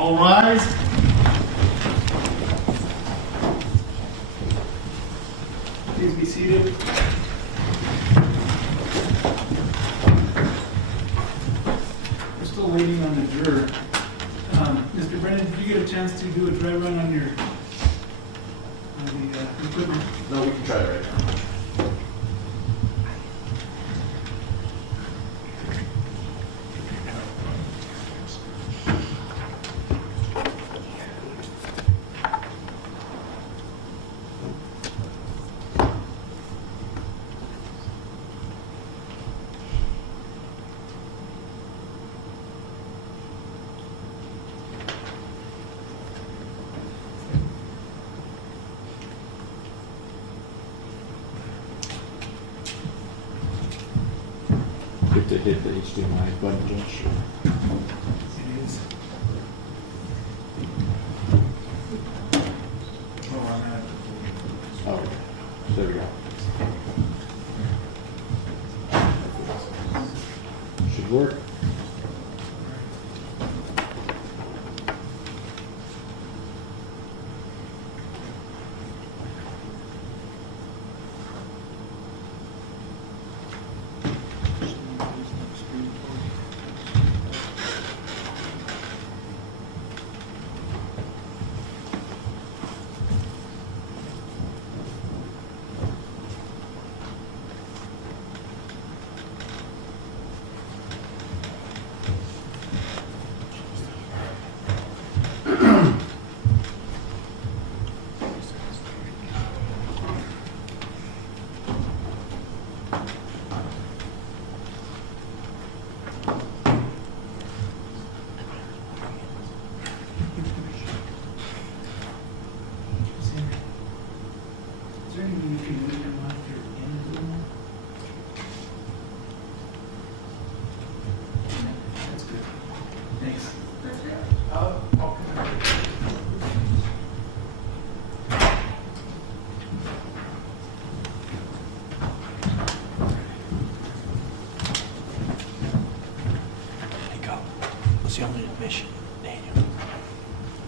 All rise. Please be seated. We're still waiting on the juror. Mr. Brennan, did you get a chance to do a dry run on your the equipment? No, we can try it right now. Good to hit the HDMI button, Josh. It is. Oh, I'm at. Oh, there we go. Should work. Is there any way you can move him off your end a little more? That's good. Thanks. Hey, go. What's the only admission, Daniel?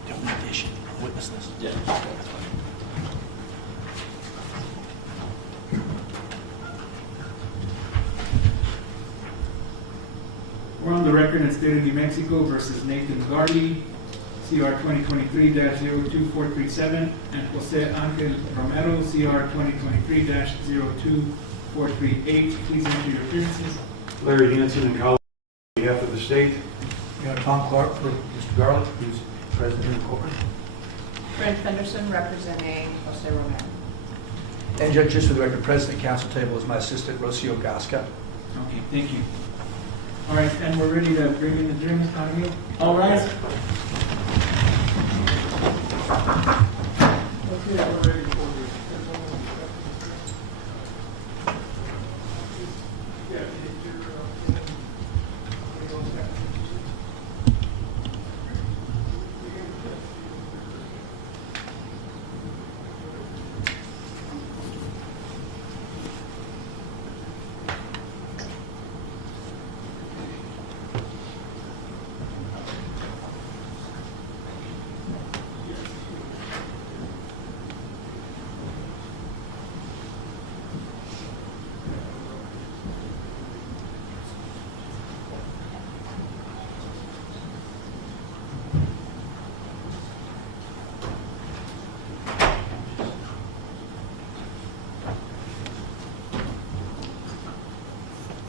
The only addition, witness this. Yeah, that's fine. We're on the record in State of New Mexico versus Nathan Garley, CR 2023-02437, and Jose Angel Romero, CR 2023-02438. Please enter your appearances. Larry Hanson and colleagues on behalf of the state. We have Tom Clark for Mr. Garlick, who's president of the court. Brent Fenderson representing Jose Romero. And Judge, just for the record, President Council table is my assistant, Rocio Gasca. Okay, thank you. All right, and we're ready to bring in the jury, Ms. Connery. All rise.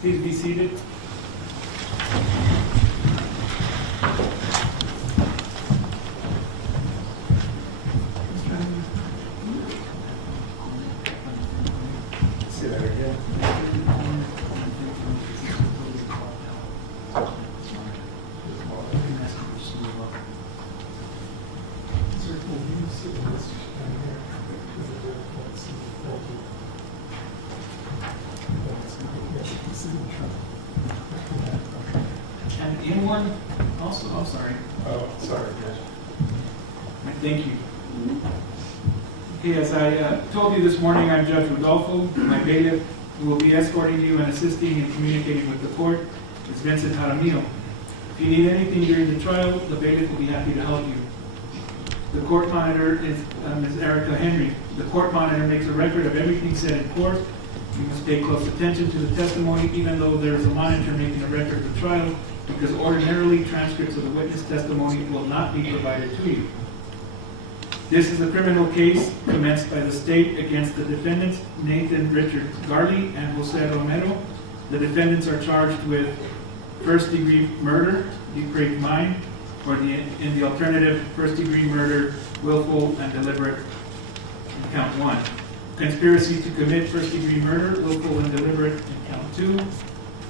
Please be seated. Say that again. And in one also, oh, sorry. Oh, sorry, Judge. Thank you. Okay, as I told you this morning, I'm Judge Rodolfo. My bailiff, who will be escorting you and assisting in communicating with the court, is Vincent Jaramillo. If you need anything during the trial, the bailiff will be happy to help you. The court monitor is Ms. Erica Henry. The court monitor makes a record of everything said in court. You must pay close attention to the testimony, even though there is a monitor making a record of the trial, because ordinarily transcripts of the witness testimony will not be provided to you. This is a criminal case commenced by the state against the defendants, Nathan Richard Garley and Jose Romero. The defendants are charged with first-degree murder, depraved mind, or in the alternative, first-degree murder, willful and deliberate, in count 1. Conspiracy to commit first-degree murder, willful and deliberate, in count 2.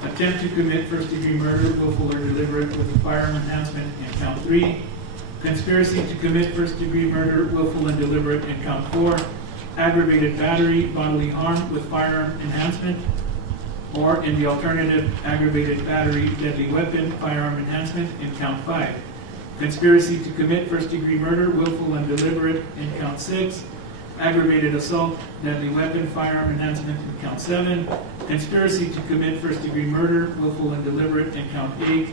Attempt to commit first-degree murder, willful or deliberate, with a firearm enhancement, in count 3. Conspiracy to commit first-degree murder, willful and deliberate, in count 4. Aggravated battery, bodily harm with firearm enhancement, or in the alternative, aggravated battery, deadly weapon, firearm enhancement, in count 5. Conspiracy to commit first-degree murder, willful and deliberate, in count 6. Aggravated assault, deadly weapon, firearm enhancement, in count 7. Conspiracy to commit first-degree murder, willful and deliberate, in count 8.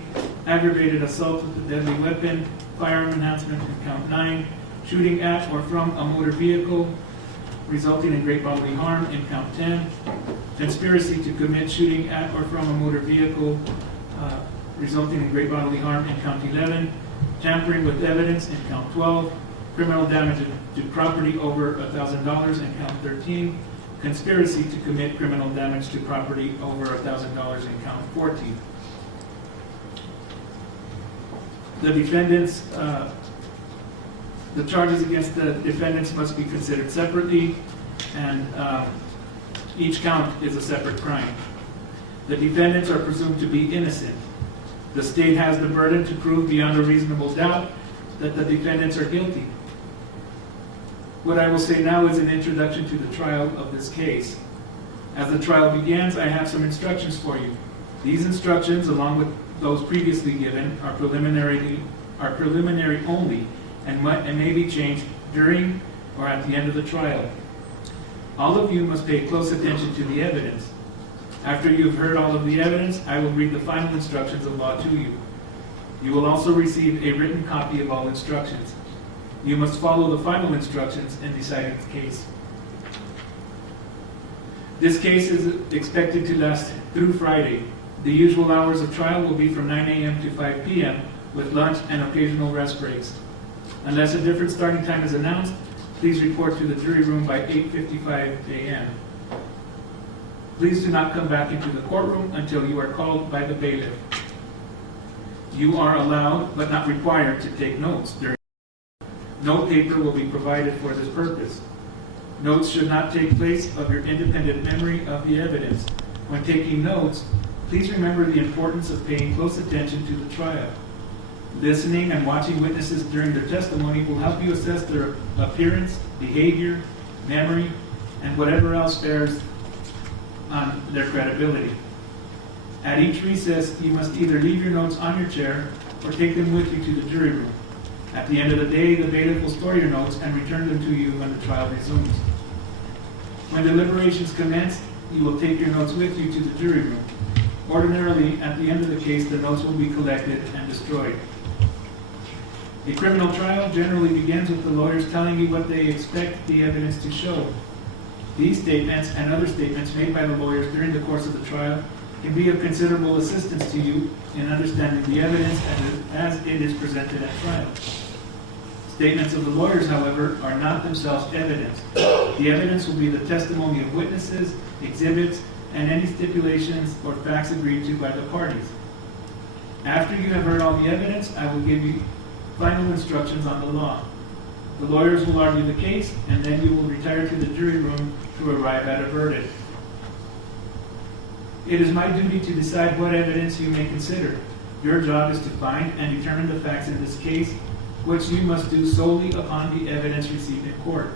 Aggravated assault with a deadly weapon, firearm enhancement, in count 9. Shooting at or from a motor vehicle, resulting in great bodily harm, in count 10. Conspiracy to commit shooting at or from a motor vehicle, resulting in great bodily harm, in count 11. Tampering with evidence, in count 12. Criminal damage to property over $1,000, in count 13. Conspiracy to commit criminal damage to property over $1,000, in count 14. The defendants, the charges against the defendants must be considered separately, and each count is a separate crime. The defendants are presumed to be innocent. The state has the burden to prove beyond a reasonable doubt that the defendants are guilty. What I will say now is an introduction to the trial of this case. As the trial begins, I have some instructions for you. These instructions, along with those previously given, are preliminary only and may be changed during or at the end of the trial. All of you must pay close attention to the evidence. After you have heard all of the evidence, I will read the final instructions of law to you. You will also receive a written copy of all instructions. You must follow the final instructions in deciding the case. This case is expected to last through Friday. The usual hours of trial will be from 9 a.m. to 5 p.m. with lunch and occasional rest breaks. Unless a different starting time is announced, please report to the jury room by 8:55 a.m. Please do not come back into the courtroom until you are called by the bailiff. You are allowed, but not required, to take notes during. No paper will be provided for this purpose. Notes should not take place of your independent memory of the evidence. When taking notes, please remember the importance of paying close attention to the trial. Listening and watching witnesses during their testimony will help you assess their appearance, behavior, memory, and whatever else bears on their credibility. At each recess, you must either leave your notes on your chair or take them with you to the jury room. At the end of the day, the bailiff will store your notes and return them to you when the trial resumes. When deliberations commence, you will take your notes with you to the jury room. Ordinarily, at the end of the case, the notes will be collected and destroyed. A criminal trial generally begins with the lawyers telling you what they expect the evidence to show. These statements and other statements made by the lawyers during the course of the trial can be of considerable assistance to you in understanding the evidence as it is presented at trial. Statements of the lawyers, however, are not themselves evidence. The evidence will be the testimony of witnesses, exhibits, and any stipulations or facts agreed to by the parties. After you have heard all the evidence, I will give you final instructions on the law. The lawyers will argue the case, and then you will retire to the jury room to arrive at a verdict. It is my duty to decide what evidence you may consider. Your job is to find and determine the facts in this case, which you must do solely upon the evidence received in court.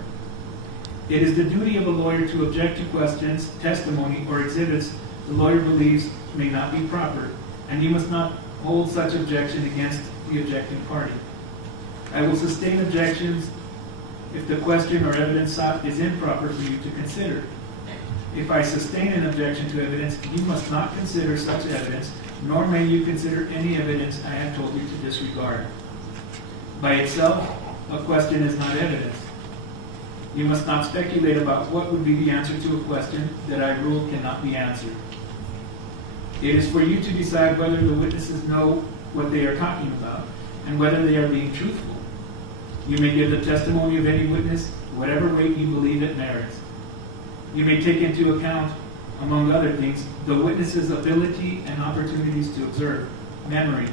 It is the duty of a lawyer to object to questions, testimony, or exhibits the lawyer believes may not be proper, and you must not hold such objection against the objecting party. I will sustain objections if the question or evidence sought is improper for you to consider. If I sustain an objection to evidence, you must not consider such evidence, nor may you consider any evidence I have told you to disregard. By itself, a question is not evidence. You must not speculate about what would be the answer to a question that I rule cannot be answered. It is for you to decide whether the witnesses know what they are talking about and whether they are being truthful. You may give the testimony of any witness whatever weight you believe it merits. You may take into account, among other things, the witness's ability and opportunities to observe, memory,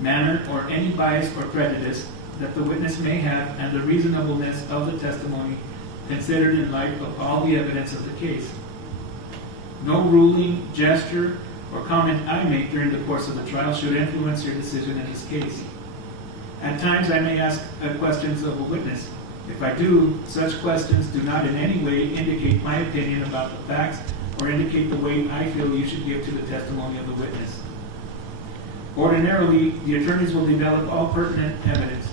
manner, or any bias or prejudice that the witness may have, and the reasonableness of the testimony considered in light of all the evidence of the case. No ruling, gesture, or comment I make during the course of the trial should influence your decision in this case. At times I may ask questions of a witness. If I do, such questions do not in any way indicate my opinion about the facts or indicate the weight I feel you should give to the testimony of the witness. Ordinarily, the attorneys will develop all pertinent evidence.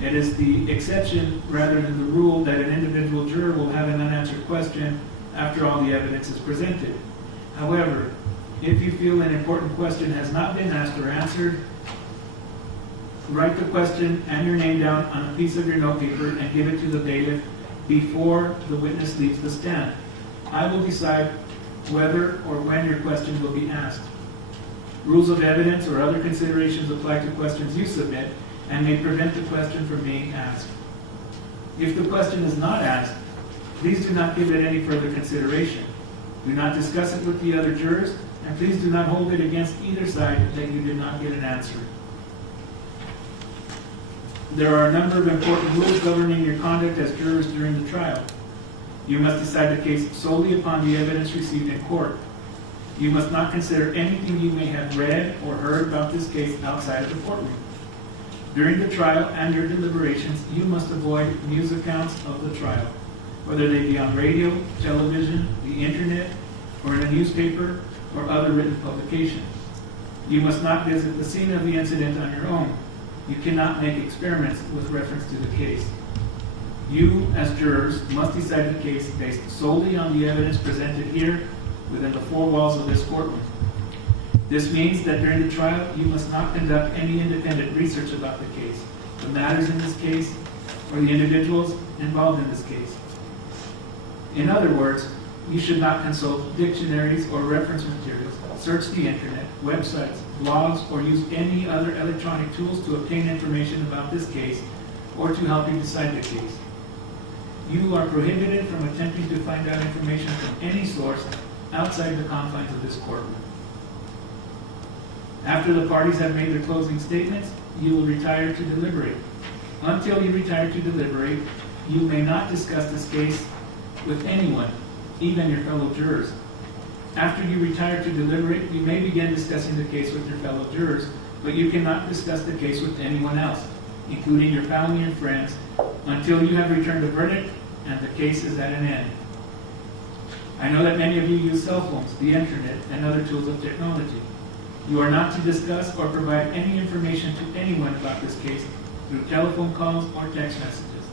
It is the exception rather than the rule that an individual juror will have an unanswered question after all the evidence is presented. However, if you feel an important question has not been asked or answered, write the question and your name down on a piece of your notepaper and give it to the bailiff before the witness leaves the stand. I will decide whether or when your question will be asked. Rules of evidence or other considerations apply to questions you submit and may prevent the question from being asked. If the question is not asked, please do not give it any further consideration. Do not discuss it with the other jurors, and please do not hold it against either side that you did not get an answer. There are a number of important rules governing your conduct as jurors during the trial. You must decide the case solely upon the evidence received in court. You must not consider anything you may have read or heard about this case outside of the courtroom. During the trial and your deliberations, you must avoid news accounts of the trial, whether they be on radio, television, the internet, or in a newspaper or other written publication. You must not visit the scene of the incident on your own. You cannot make experiments with reference to the case. You, as jurors, must decide the case based solely on the evidence presented here within the four walls of this courtroom. This means that during the trial, you must not conduct any independent research about the case, the matters in this case, or the individuals involved in this case. In other words, you should not consult dictionaries or reference materials, search the internet, websites, blogs, or use any other electronic tools to obtain information about this case or to help you decide the case. You are prohibited from attempting to find out information from any source outside the confines of this courtroom. After the parties have made their closing statements, you will retire to deliberate. Until you retire to deliberate, you may not discuss this case with anyone, even your fellow jurors. After you retire to deliberate, you may begin discussing the case with your fellow jurors, but you cannot discuss the case with anyone else, including your family and friends, until you have returned a verdict and the case is at an end. I know that many of you use cell phones, the internet, and other tools of technology. You are not to discuss or provide any information to anyone about this case through telephone calls or text messages.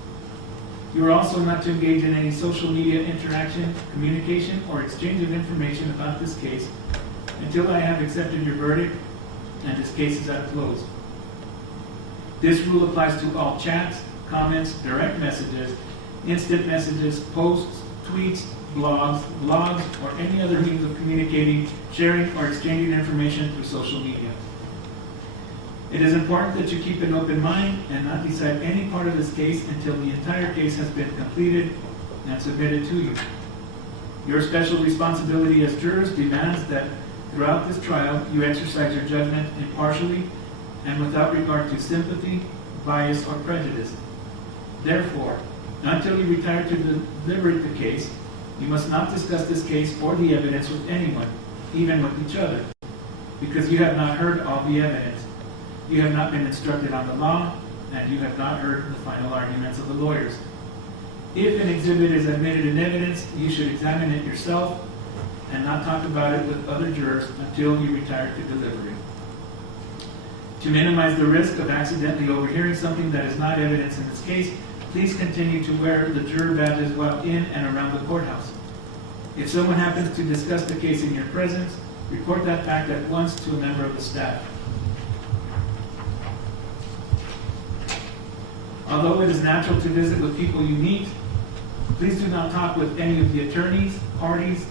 You are also not to engage in any social media interaction, communication, or exchange of information about this case until I have accepted your verdict and this case is at a close. This rule applies to all chats, comments, direct messages, instant messages, posts, tweets, blogs, or any other means of communicating, sharing, or exchanging information through social media. It is important that you keep an open mind and not decide any part of this case until the entire case has been completed and submitted to you. Your special responsibility as jurors demands that throughout this trial you exercise your judgment impartially and without regard to sympathy, bias, or prejudice. Therefore, until you retire to deliberate the case, you must not discuss this case or the evidence with anyone, even with each other, because you have not heard all the evidence. You have not been instructed on the law, and you have not heard the final arguments of the lawyers. If an exhibit is admitted in evidence, you should examine it yourself and not talk about it with other jurors until you retire to deliberate. To minimize the risk of accidentally overhearing something that is not evidence in this case, please continue to wear the juror badges while in and around the courthouse. If someone happens to discuss the case in your presence, Report that fact at once to a member of the staff. Although it is natural to visit with people you meet, please do not talk with any of the attorneys, parties,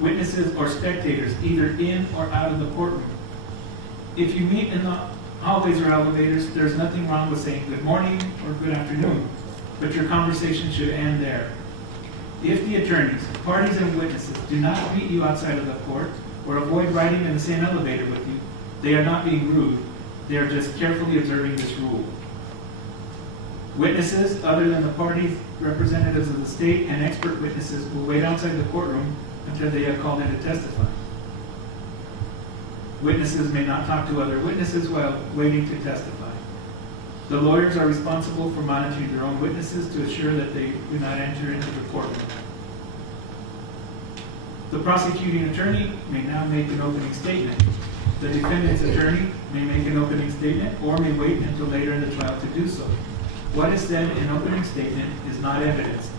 witnesses, or spectators, either in or out of the courtroom. If you meet in the hallways or elevators, there's nothing wrong with saying good morning or good afternoon, but your conversation should end there. If the attorneys, parties, and witnesses do not meet you outside of the court or avoid riding in the same elevator with you, they are not being rude. They are just carefully observing this rule. Witnesses, other than the parties, representatives of the state, and expert witnesses will wait outside the courtroom until they have called in to testify. Witnesses may not talk to other witnesses while waiting to testify. The lawyers are responsible for monitoring their own witnesses to assure that they do not enter into the courtroom. The prosecuting attorney may now make an opening statement. The defendant's attorney may make an opening statement or may wait until later in the trial to do so. What is said in opening statement is not evidence.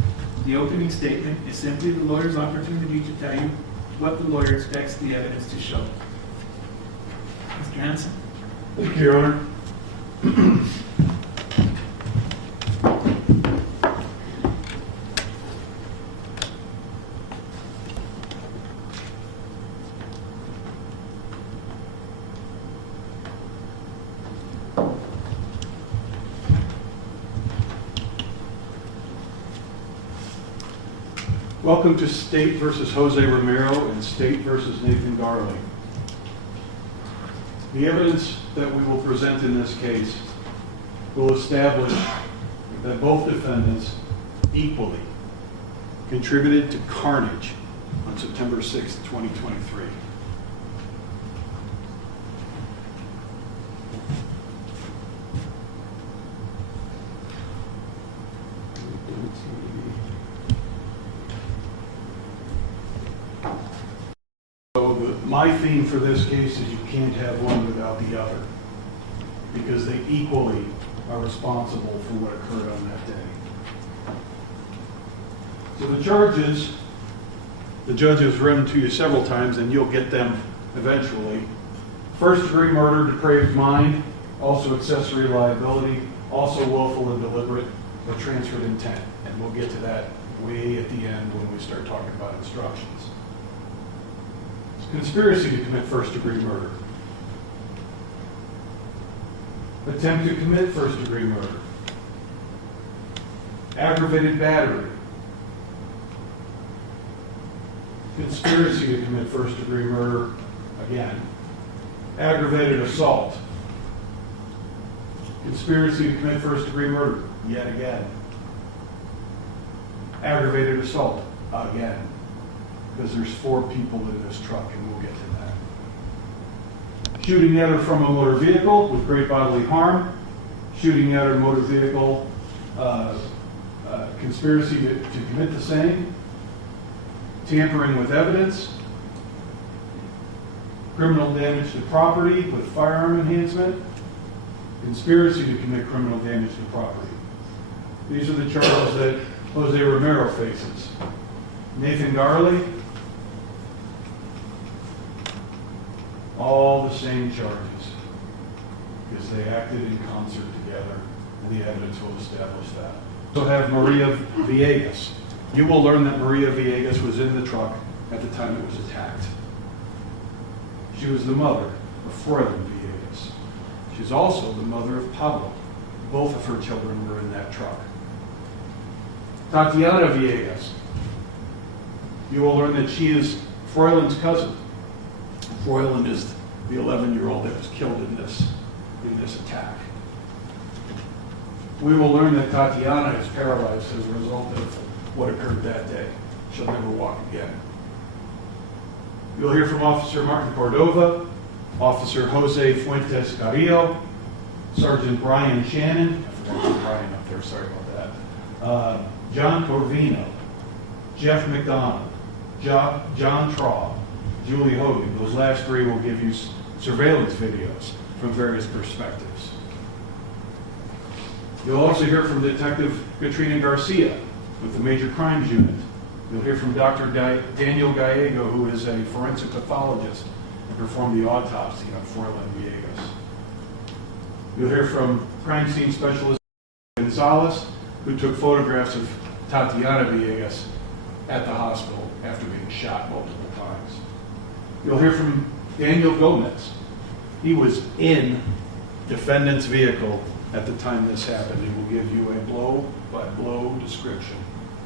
The opening statement is simply the lawyer's opportunity to tell you what the lawyer expects the evidence to show. Mr. Hanson. Thank you, Your Honor. Welcome to State versus Jose Romero and State versus Nathan Garley. The evidence that we will present in this case will establish that both defendants equally contributed to carnage on September 6, 2023. My theme for this case is you can't have one without the other, because they equally are responsible for what occurred on that day. So the charges, the judge has read them to you several times, and you'll get them eventually. First degree murder, depraved mind, also accessory liability, also willful and deliberate, or transferred intent. And we'll get to that way at the end when we start talking about instructions. Conspiracy to commit first-degree murder. Attempt to commit first-degree murder. Aggravated battery. Conspiracy to commit first-degree murder, again. Aggravated assault. Conspiracy to commit first-degree murder, yet again. Aggravated assault, again. Because there's 4 people in this truck, and we'll get to that. Shooting at or from a motor vehicle with great bodily harm. Shooting at or motor vehicle, conspiracy to commit the same. Tampering with evidence. Criminal damage to property with firearm enhancement. Conspiracy to commit criminal damage to property. These are the charges that Jose Romero faces. Nathan Garley, all the same charges, because they acted in concert together, and the evidence will establish that. So have Maria Villegas. You will learn that Maria Villegas was in the truck at the time it was attacked. She was the mother of Froylan Villegas. She's also the mother of Pablo. Both of her children were in that truck. Tatiana Villegas. You will learn that she is Froylan's cousin. Froylan is the 11-year-old that was killed in this attack. We will learn that Tatiana is paralyzed as a result of what occurred that day. She'll never walk again. You'll hear from Officer Martin Cordova, Officer Jose Fuentes Carrillo, Sergeant Brian Shannon, I forgot to put Brian up there, sorry about that, John Corvino, Jeff McDonald, John Traub, Julie Hogan. Those last 3 will give you surveillance videos from various perspectives. You'll also hear from Detective Katrina Garcia with the Major Crimes Unit. You'll hear from Dr. Daniel Gallego, who is a forensic pathologist and performed the autopsy on Froilan Villegas. You'll hear from crime scene specialist Gonzalez, who took photographs of Tatiana Villegas at the hospital after being shot multiple times. You'll hear from Daniel Gomez. He was in defendant's vehicle at the time this happened. He will give you a blow-by-blow description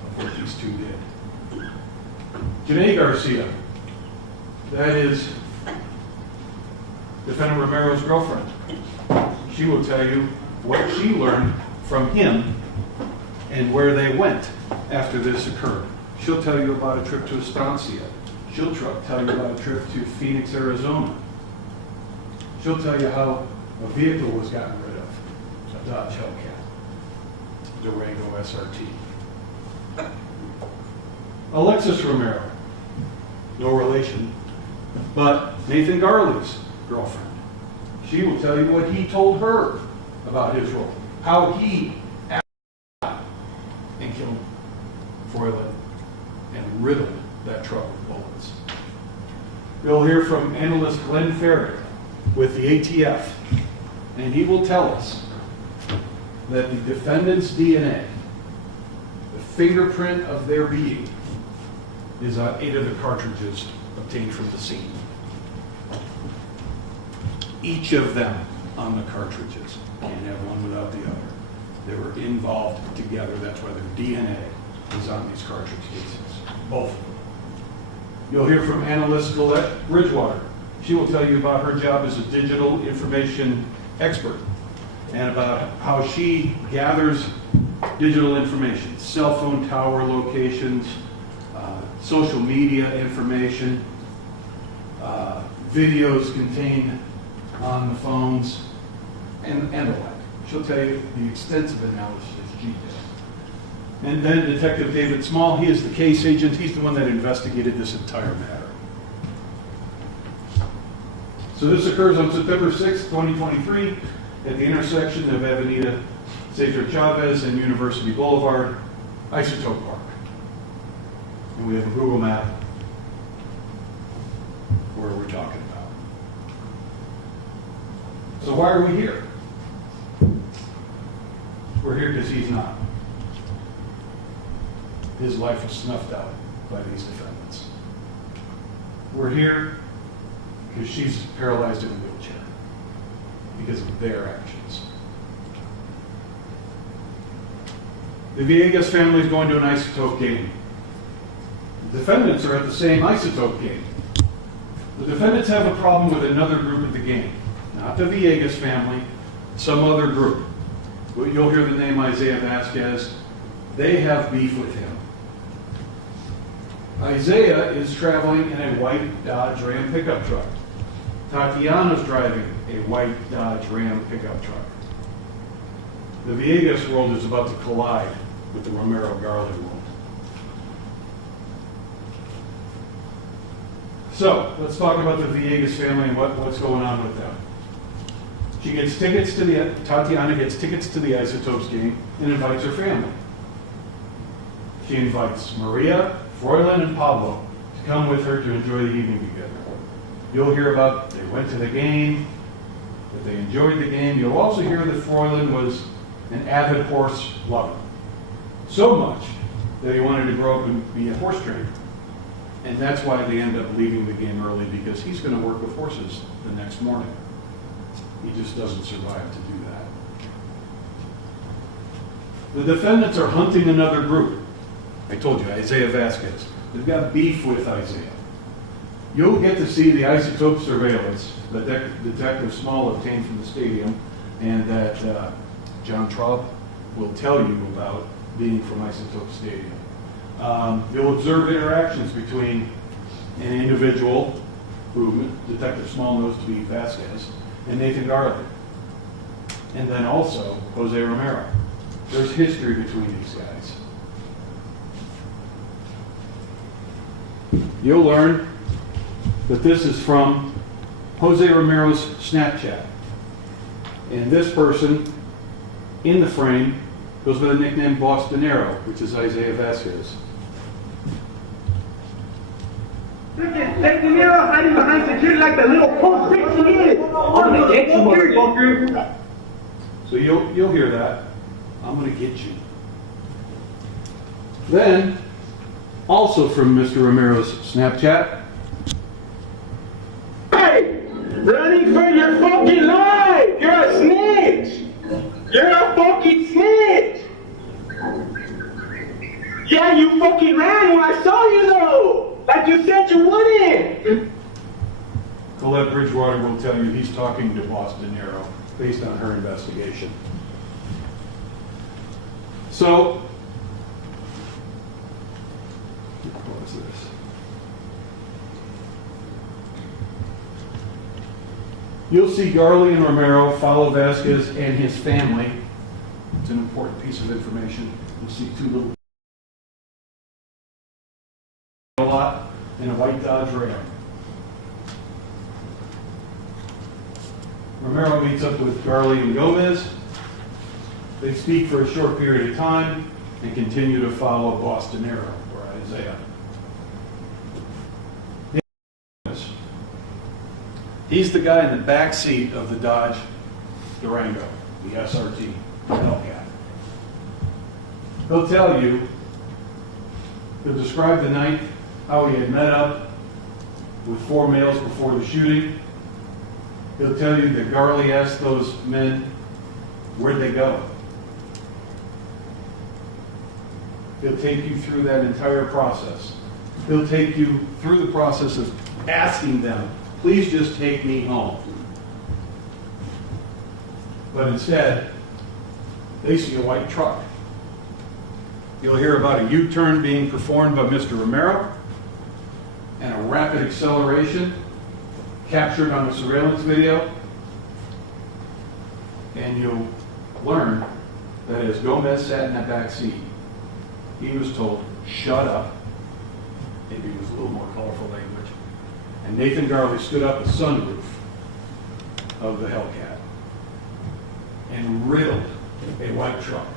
of what these two did. Janae Garcia, that is defendant Romero's girlfriend. She will tell you what she learned from him and where they went after this occurred. She'll tell you about a trip to Estancia. She'll tell you about a trip to Phoenix, Arizona. She'll tell you how a vehicle was gotten rid of, a Dodge Hellcat, Durango SRT. Alexis Romero, no relation, but Nathan Garley's girlfriend. She will tell you what he told her about his role, how he acted and killed Froilan and riddled that truck with bullets. You'll hear from analyst Glenn Ferrick with the ATF, and he will tell us that the defendant's DNA, the fingerprint of their being, is on 8 of the cartridges obtained from the scene. Each of them on the cartridges. Can't have one without the other. They were involved together. That's why their DNA is on these cartridge cases. Both of them. You'll hear from analyst Colette Bridgewater. She will tell you about her job as a digital information expert and about how she gathers digital information, cell phone tower locations, social media information, videos contained on the phones, and the like. She'll tell you the extensive analysis she did. And then Detective David Small, he is the case agent. He's the one that investigated this entire matter. So this occurs on September 6, 2023, at the intersection of Avenida Cesar Chavez and University Boulevard, Isotope Park. And we have a Google map where we're talking about. So why are we here? We're here because he's not. His life was snuffed out by these defendants. We're here because she's paralyzed in a wheelchair because of their actions. The Villegas family is going to an Isotope game. The defendants are at the same Isotope game. The defendants have a problem with another group at the game. Not the Villegas family, some other group. You'll hear the name Isaiah Vasquez. They have beef with him. Isaiah is traveling in a white Dodge Ram pickup truck. Tatiana's driving a white Dodge Ram pickup truck. The Villegas world is about to collide with the Romero-Garley world. So, let's talk about the Villegas family and what's going on with them. Tatiana gets tickets to the Isotopes game and invites her family. She invites Maria, Froilan, and Pablo to come with her to enjoy the evening together. You'll hear about they went to the game, that they enjoyed the game. You'll also hear that Froilan was an avid horse lover. So much that he wanted to grow up and be a horse trainer. And that's why they end up leaving the game early, because he's going to work with horses the next morning. He just doesn't survive to do that. The defendants are hunting another group. I told you, Isaiah Vasquez. They've got beef with Isaiah. You'll get to see the isotope surveillance that Detective Small obtained from the stadium and that John Traub will tell you about being from Isotope Stadium. You'll observe interactions between an individual who Detective Small knows to be Vasquez and Nathan Garley, and then also Jose Romero. There's history between these guys. You'll learn that this is from Jose Romero's Snapchat. And this person in the frame goes by the nickname Boss Dinero, which is Isaiah Vasquez. Look at De Niro hiding behind security like the little punk bitch he is. I'm gonna get you, motherfucker. So you'll hear that. I'm gonna get you. Then, also from Mr. Romero's Snapchat. Hey, running for your fucking life. You're a snitch. You're a fucking snitch. Yeah, you fucking ran when I saw you though. Like you said you wouldn't. Colette Bridgewater will tell you he's talking to Boss De Niro based on her investigation. So, what is this? You'll see Garley and Romero follow Vasquez and his family. It's an important piece of information. You'll see two little lot and a white Dodge Ram. Romero meets up with Garley and Gomez. They speak for a short period of time and continue to follow Boss De Niro, or Isaiah. He's the guy in the back seat of the Dodge Durango, the SRT, Hellcat. He'll tell you, he'll describe the night, how he had met up with 4 males before the shooting. He'll tell you that Garley asked those men, where'd they go? He'll take you through that entire process. He'll take you through the process of asking them, please just take me home. But instead, they see a white truck. You'll hear about a U-turn being performed by Mr. Romero and a rapid acceleration captured on a surveillance video. And you'll learn that as Gomez sat in that back seat, he was told, shut up, maybe with a little more colorful language. And Nathan Garley stood up the sunroof of the Hellcat and riddled a white truck.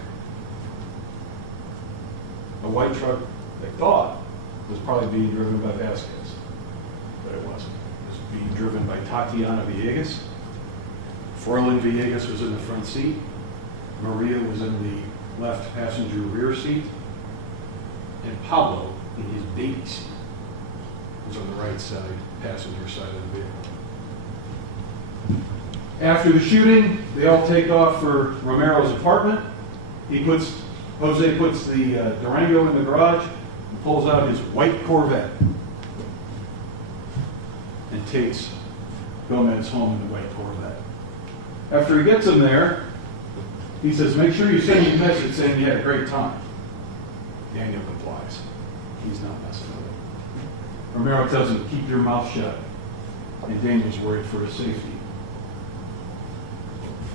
A white truck they thought was probably being driven by Vasquez, but it wasn't. It was being driven by Tatiana Villegas. Froilan Villegas was in the front seat. Maria was in the left passenger rear seat. And Pablo, in his baby seat, was on the right side, passenger side of the vehicle. After the shooting, they all take off for Romero's apartment. Jose puts the Durango in the garage and pulls out his white Corvette and takes Gomez home in the white Corvette. After he gets him there, he says, make sure you send me a message saying you had a great time. Daniel complies. He's not messing with it. Romero tells him, keep your mouth shut. And Daniel's worried for his safety.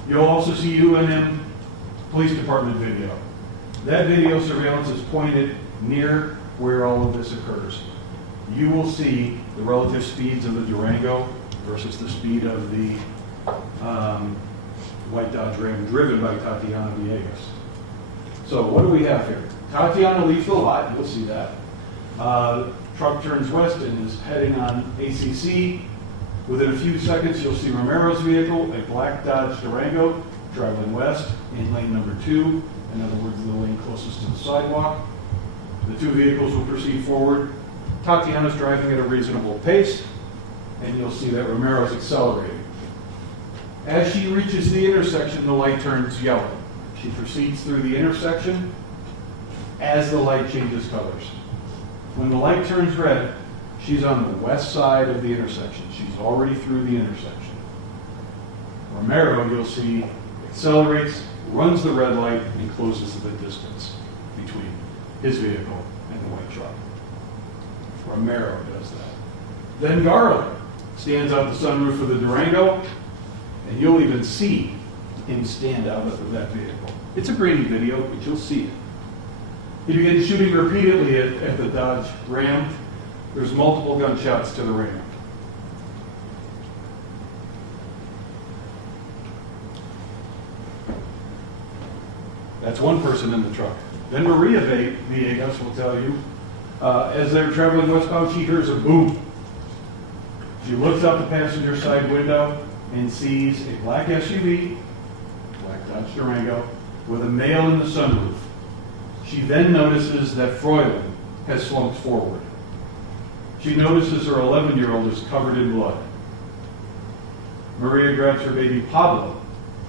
You'll also see UNM Police Department video. That video surveillance is pointed near where all of this occurs. You will see the relative speeds of the Durango versus the speed of the white Dodge Ram driven by Tatiana Villegas. So what do we have here? Tatiana leaves the lot, you'll see that. Truck turns west and is heading on ACC. Within a few seconds, you'll see Romero's vehicle, a black Dodge Durango, traveling west in lane number 2. In other words, the lane closest to the sidewalk. The two vehicles will proceed forward. Tatiana's driving at a reasonable pace, and you'll see that Romero's accelerating. As she reaches the intersection, the light turns yellow. She proceeds through the intersection as the light changes colors. When the light turns red, she's on the west side of the intersection. She's already through the intersection. Romero, you'll see, accelerates, runs the red light, and closes the distance between his vehicle and the white truck. Romero does that. Then Garley stands out the sunroof of the Durango, and you'll even see him stand out of that vehicle. It's a grainy video, but you'll see it. He begins shooting repeatedly at the Dodge Ram. There's multiple gunshots to the Ram. That's one person in the truck. Then Maria Villegas will tell you, as they're traveling westbound, she hears a boom She looks out the passenger side window and sees a black SUV, black Dodge Durango, with a male in the sunroof. She then notices that Fräulein has slumped forward. She notices her 11-year-old is covered in blood. Maria grabs her baby Pablo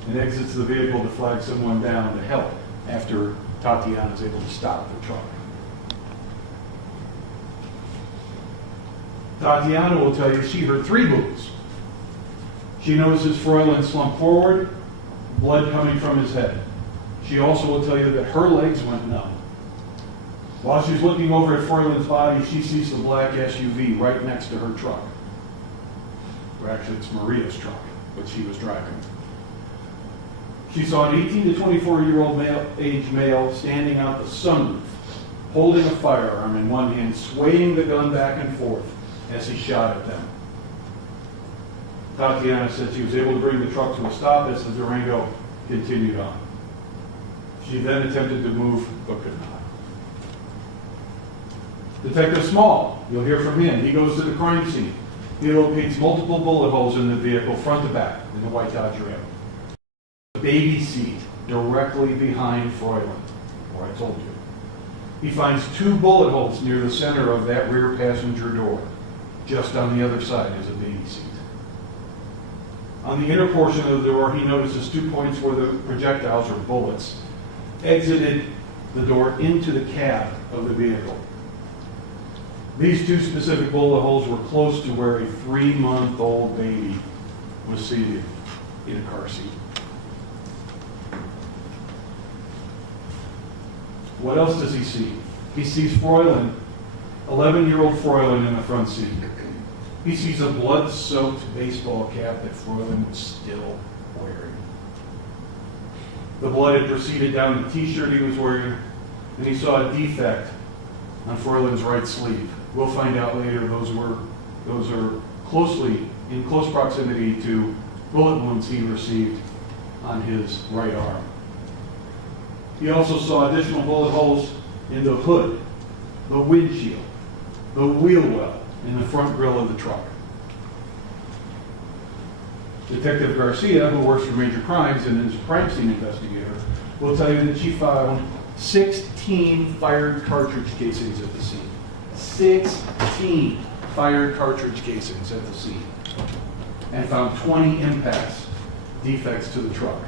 and exits the vehicle to flag someone down to help after Tatiana is able to stop the truck. Tatiana will tell you she heard 3 bullets. She notices Fräulein slump forward, blood coming from his head. She also will tell you that her legs went numb. While she's looking over at Fräulein's body, she sees the black SUV right next to her truck. Or actually, it's Maria's truck, but she was driving. She saw an 18 to 24-year-old male standing out the sunroof, holding a firearm in one hand, swaying the gun back and forth as he shot at them. Tatiana said she was able to bring the truck to a stop as the Durango continued on. She then attempted to move, but could not. Detective Small, you'll hear from him. He goes to the crime scene. He locates multiple bullet holes in the vehicle, front to back, in the white Dodge Ram. The baby seat directly behind Fräulein, where I told you. He finds 2 bullet holes near the center of that rear passenger door. Just on the other side is a baby seat. On the inner portion of the door, he notices 2 points where the projectiles or bullets exited the door into the cab of the vehicle. These 2 specific bullet holes were close to where a 3-month-old baby was seated in a car seat. What else does he see? He sees Fräulein, 11-year-old Fräulein in the front seat. He sees a blood-soaked baseball cap that Fräulein was still wearing. The blood had proceeded down the t-shirt he was wearing, and he saw a defect on Fräulein's right sleeve. We'll find out later those are in close proximity to bullet wounds he received on his right arm. He also saw additional bullet holes in the hood, the windshield, the wheel well, in the front grille of the truck. Detective Garcia, who works for Major Crimes and is a crime scene investigator, will tell you that she found 16 fired cartridge casings at the scene. 16 fired cartridge casings at the scene. And found 20 impacts, defects to the truck.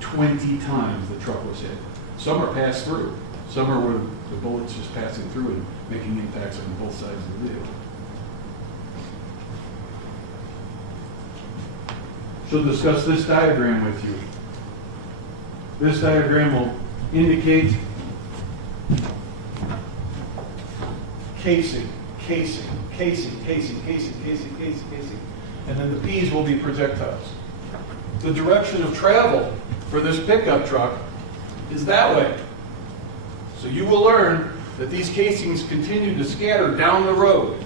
20 times the truck was hit. Some are passed through. Some are where the bullets just passing through and making impacts on both sides of the vehicle. She'll discuss this diagram with you. This diagram will indicate casing, casing, casing, casing, casing, casing, casing, casing, and then the P's will be projectiles. The direction of travel for this pickup truck is that way. So you will learn that these casings continue to scatter down the road.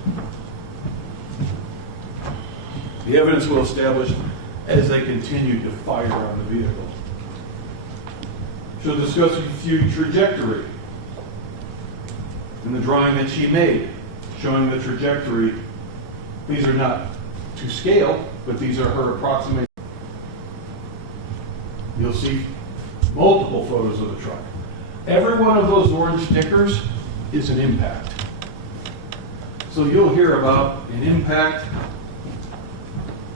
The evidence will establish as they continue to fire on the vehicle. She'll discuss with you trajectory in the drawing that she made, showing the trajectory. These are not to scale, but these are her approximate. You'll see multiple photos of the truck. Every one of those orange stickers is an impact. So you'll hear about an impact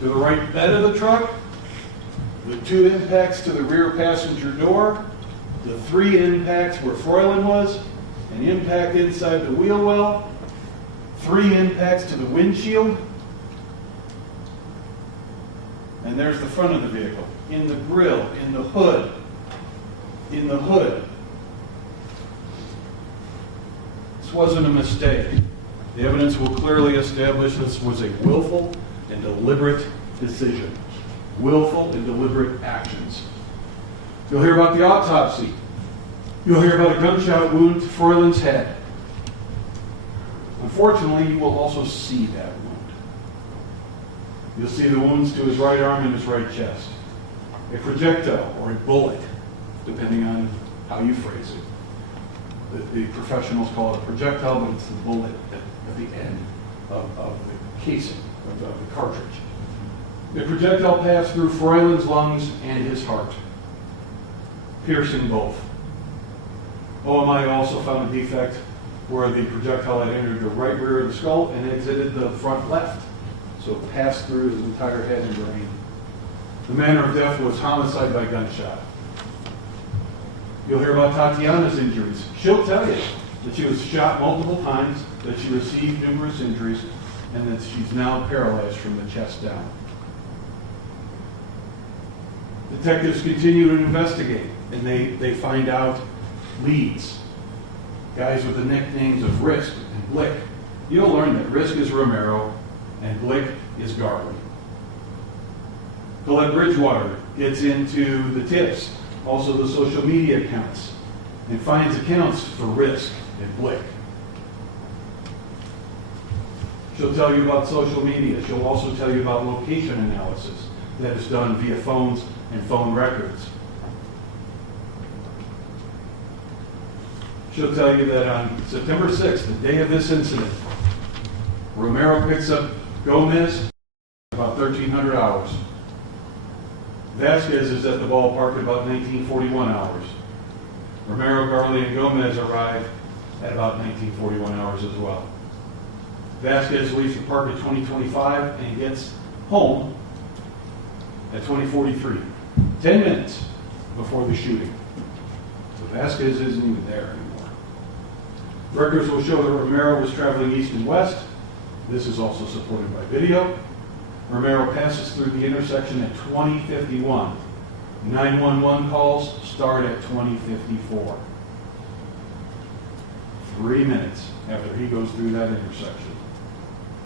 to the right bed of the truck, the 2 impacts to the rear passenger door, the 3 impacts where Fräulein was, an impact inside the wheel well, 3 impacts to the windshield, and there's the front of the vehicle, in the grille, in the hood, in the hood. This wasn't a mistake. The evidence will clearly establish this was a willful and deliberate decision. Willful and deliberate actions. You'll hear about the autopsy. You'll hear about a gunshot wound to Fräulein's head. Unfortunately, you will also see that wound. You'll see the wounds to his right arm and his right chest. A projectile or a bullet, depending on how you phrase it. The professionals call it a projectile, but it's the bullet at the end of the casing of the cartridge. The projectile passed through Froyland's lungs and his heart, piercing both. OMI also found a defect where the projectile had entered the right rear of the skull and exited the front left. So it passed through his entire head and brain. The manner of death was homicide by gunshot. You'll hear about Tatiana's injuries. She'll tell you that she was shot multiple times, that she received numerous injuries, and that she's now paralyzed from the chest down. Detectives continue to investigate, and they find out leads. Guys with the nicknames of Risk and Blick. You'll learn that Risk is Romero and Blick is Garley. Colette Bridgewater gets into the tips, also the social media accounts, and finds accounts for Risk and Blick. She'll tell you about social media. She'll also tell you about location analysis that is done via phones and phone records. She'll tell you that on September 6th, the day of this incident, Romero picks up Gomez about 1300 hours. Vasquez is at the ballpark at about 1941 hours. Romero, Garley, and Gomez arrive at about 1941 hours as well. Vasquez leaves the park at 2025 and gets home at 2043, 10 minutes before the shooting. So Vasquez isn't even there anymore. Records will show that Romero was traveling east and west. This is also supported by video. Romero passes through the intersection at 2051. 911 calls start at 2054. 3 minutes after he goes through that intersection,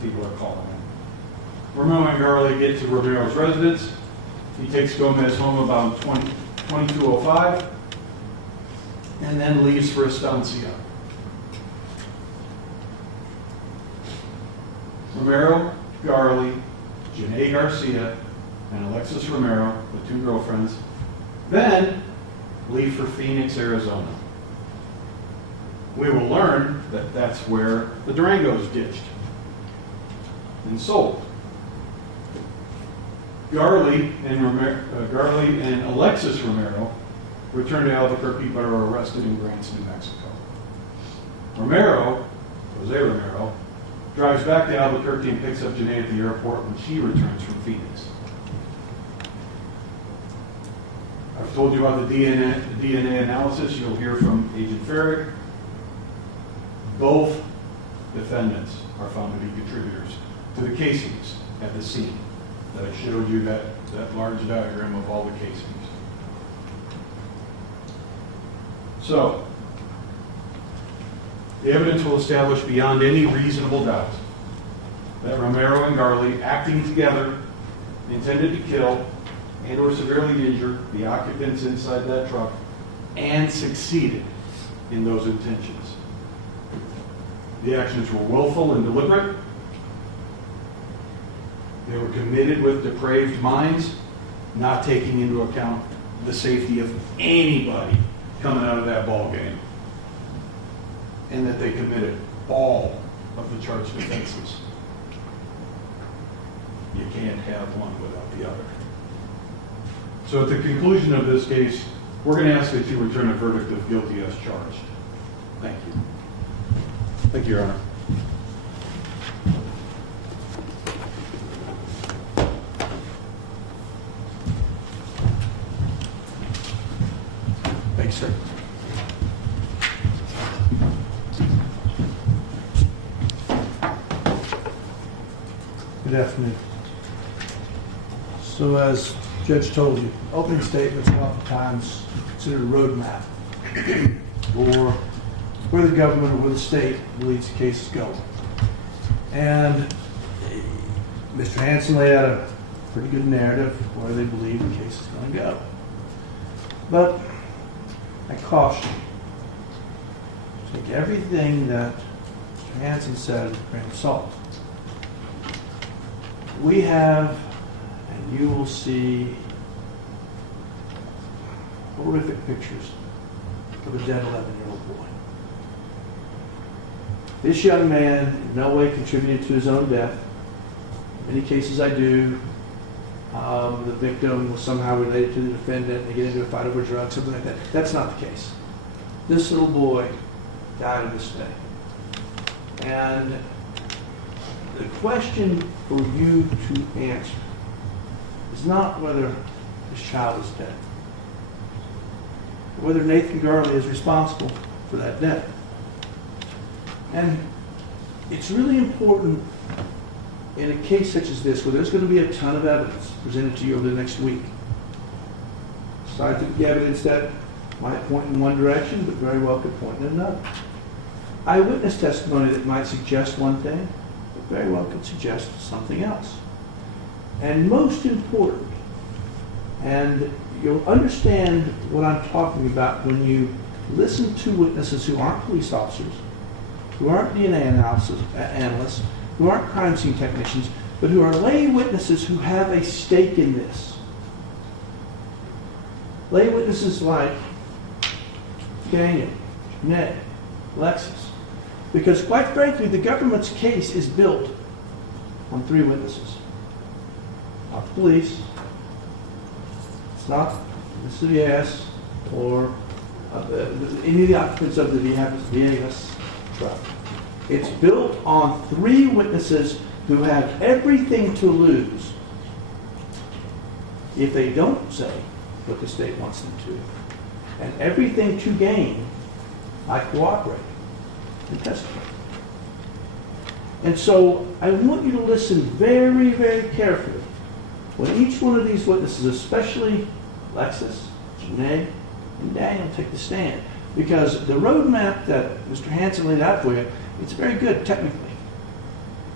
people are calling him. Romero and Garley get to Romero's residence. He takes Gomez home about 22:05 and then leaves for Estancia. Romero, Garley, Janae Garcia, and Alexis Romero, the two girlfriends, then leave for Phoenix, Arizona. We will learn that that's where the Durango is ditched and sold. Garley and Alexis Romero returned to Albuquerque but are arrested in Grants, New Mexico. Jose Romero, drives back to Albuquerque and picks up Janae at the airport when she returns from Phoenix. I've told you about the DNA analysis. You'll hear from Agent Farrick. Both defendants are found to be contributors to the casings at the scene that I showed you, that large diagram of all the casings. So, the evidence will establish beyond any reasonable doubt that Romero and Garley, acting together, intended to kill and or severely injure the occupants inside that truck and succeeded in those intentions. The actions were willful and deliberate. They were committed with depraved minds, not taking into account the safety of anybody coming out of that ball game. And that they committed all of the charged offenses. You can't have one without the other. So at the conclusion of this case, we're going to ask that you return a verdict of guilty as charged. Thank you. Thank you, Your Honor. Thanks, sir. Good afternoon. So as Judge told you, opening statements are oftentimes considered a roadmap for where the government or where the state believes the case is going. And Mr. Hansen laid out a pretty good narrative of where they believe the case is going to go. But I caution, take everything that Mr. Hansen said with a grain of salt. We have, and you will see, horrific pictures of a dead 11-year-old boy. This young man in no way contributed to his own death. many cases I do, the victim was somehow related to the defendant, they get into a fight over drugs, something like that. That's not the case. This little boy died on this day. And the question for you to answer is not whether this child is dead, but whether Nathan Garley is responsible for that death. And it's really important in a case such as this, where there's going to be a ton of evidence presented to you over the next week. Besides the evidence that might point in one direction, but very well could point in another. Eyewitness testimony that might suggest one thing, but very well could suggest something else. And most important, and you'll understand what I'm talking about when you listen to witnesses who aren't police officers, who aren't DNA analysts, who aren't crime scene technicians, but who are lay witnesses who have a stake in this. Lay witnesses like Daniel, Ned, Lexus. Because quite frankly, the government's case is built on 3 witnesses. Not the police, it's not the CBS or any of the occupants of the Viegas truck. It's built on 3 witnesses who have everything to lose if they don't say what the state wants them to, and everything to gain by cooperating and testifying. And so I want you to listen very, very carefully when each one of these witnesses, especially Lexus, Janae, and Daniel, take the stand. Because the roadmap that Mr. Hansen laid out for you, it's very good technically,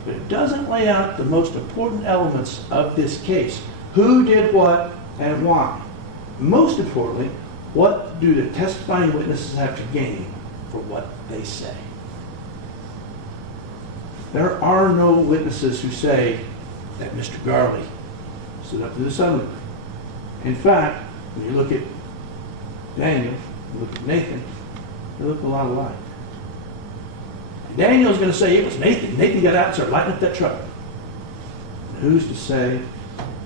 but it doesn't lay out the most important elements of this case. Who did what and why? Most importantly, what do the testifying witnesses have to gain for what they say? There are no witnesses who say that Mr. Garley stood up to the sunroof. In fact, when you look at Daniel, you look at Nathan, they look a lot alike. Daniel's going to say it was Nathan. Nathan got out and started lighting up that truck. And who's to say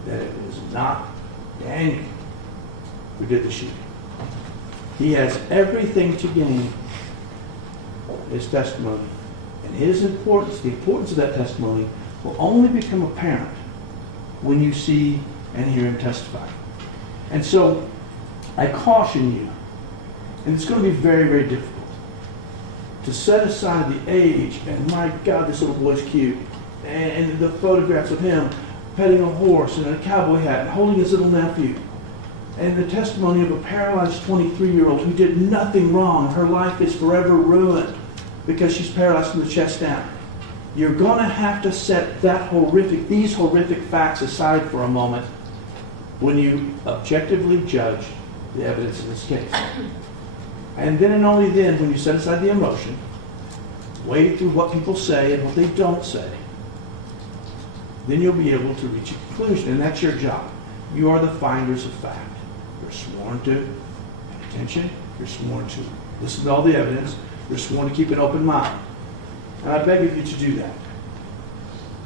that it was not Daniel who did the shooting? He has everything to gain his testimony. And his importance, the importance of that testimony, will only become apparent when you see and hear him testify. And so I caution you, and it's going to be very, very difficult, to set aside the age, and my God, this little boy's cute, and the photographs of him petting a horse and a cowboy hat and holding his little nephew, and the testimony of a paralyzed 23-year-old who did nothing wrong. Her life is forever ruined because she's paralyzed from the chest down. You're going to have to set these horrific facts aside for a moment when you objectively judge the evidence in this case. And then and only then, when you set aside the emotion, wade through what people say and what they don't say, then you'll be able to reach a conclusion, and that's your job. You are the finders of fact. You're sworn to pay attention. You're sworn to listen to all the evidence. You're sworn to keep an open mind. And I beg of you to do that.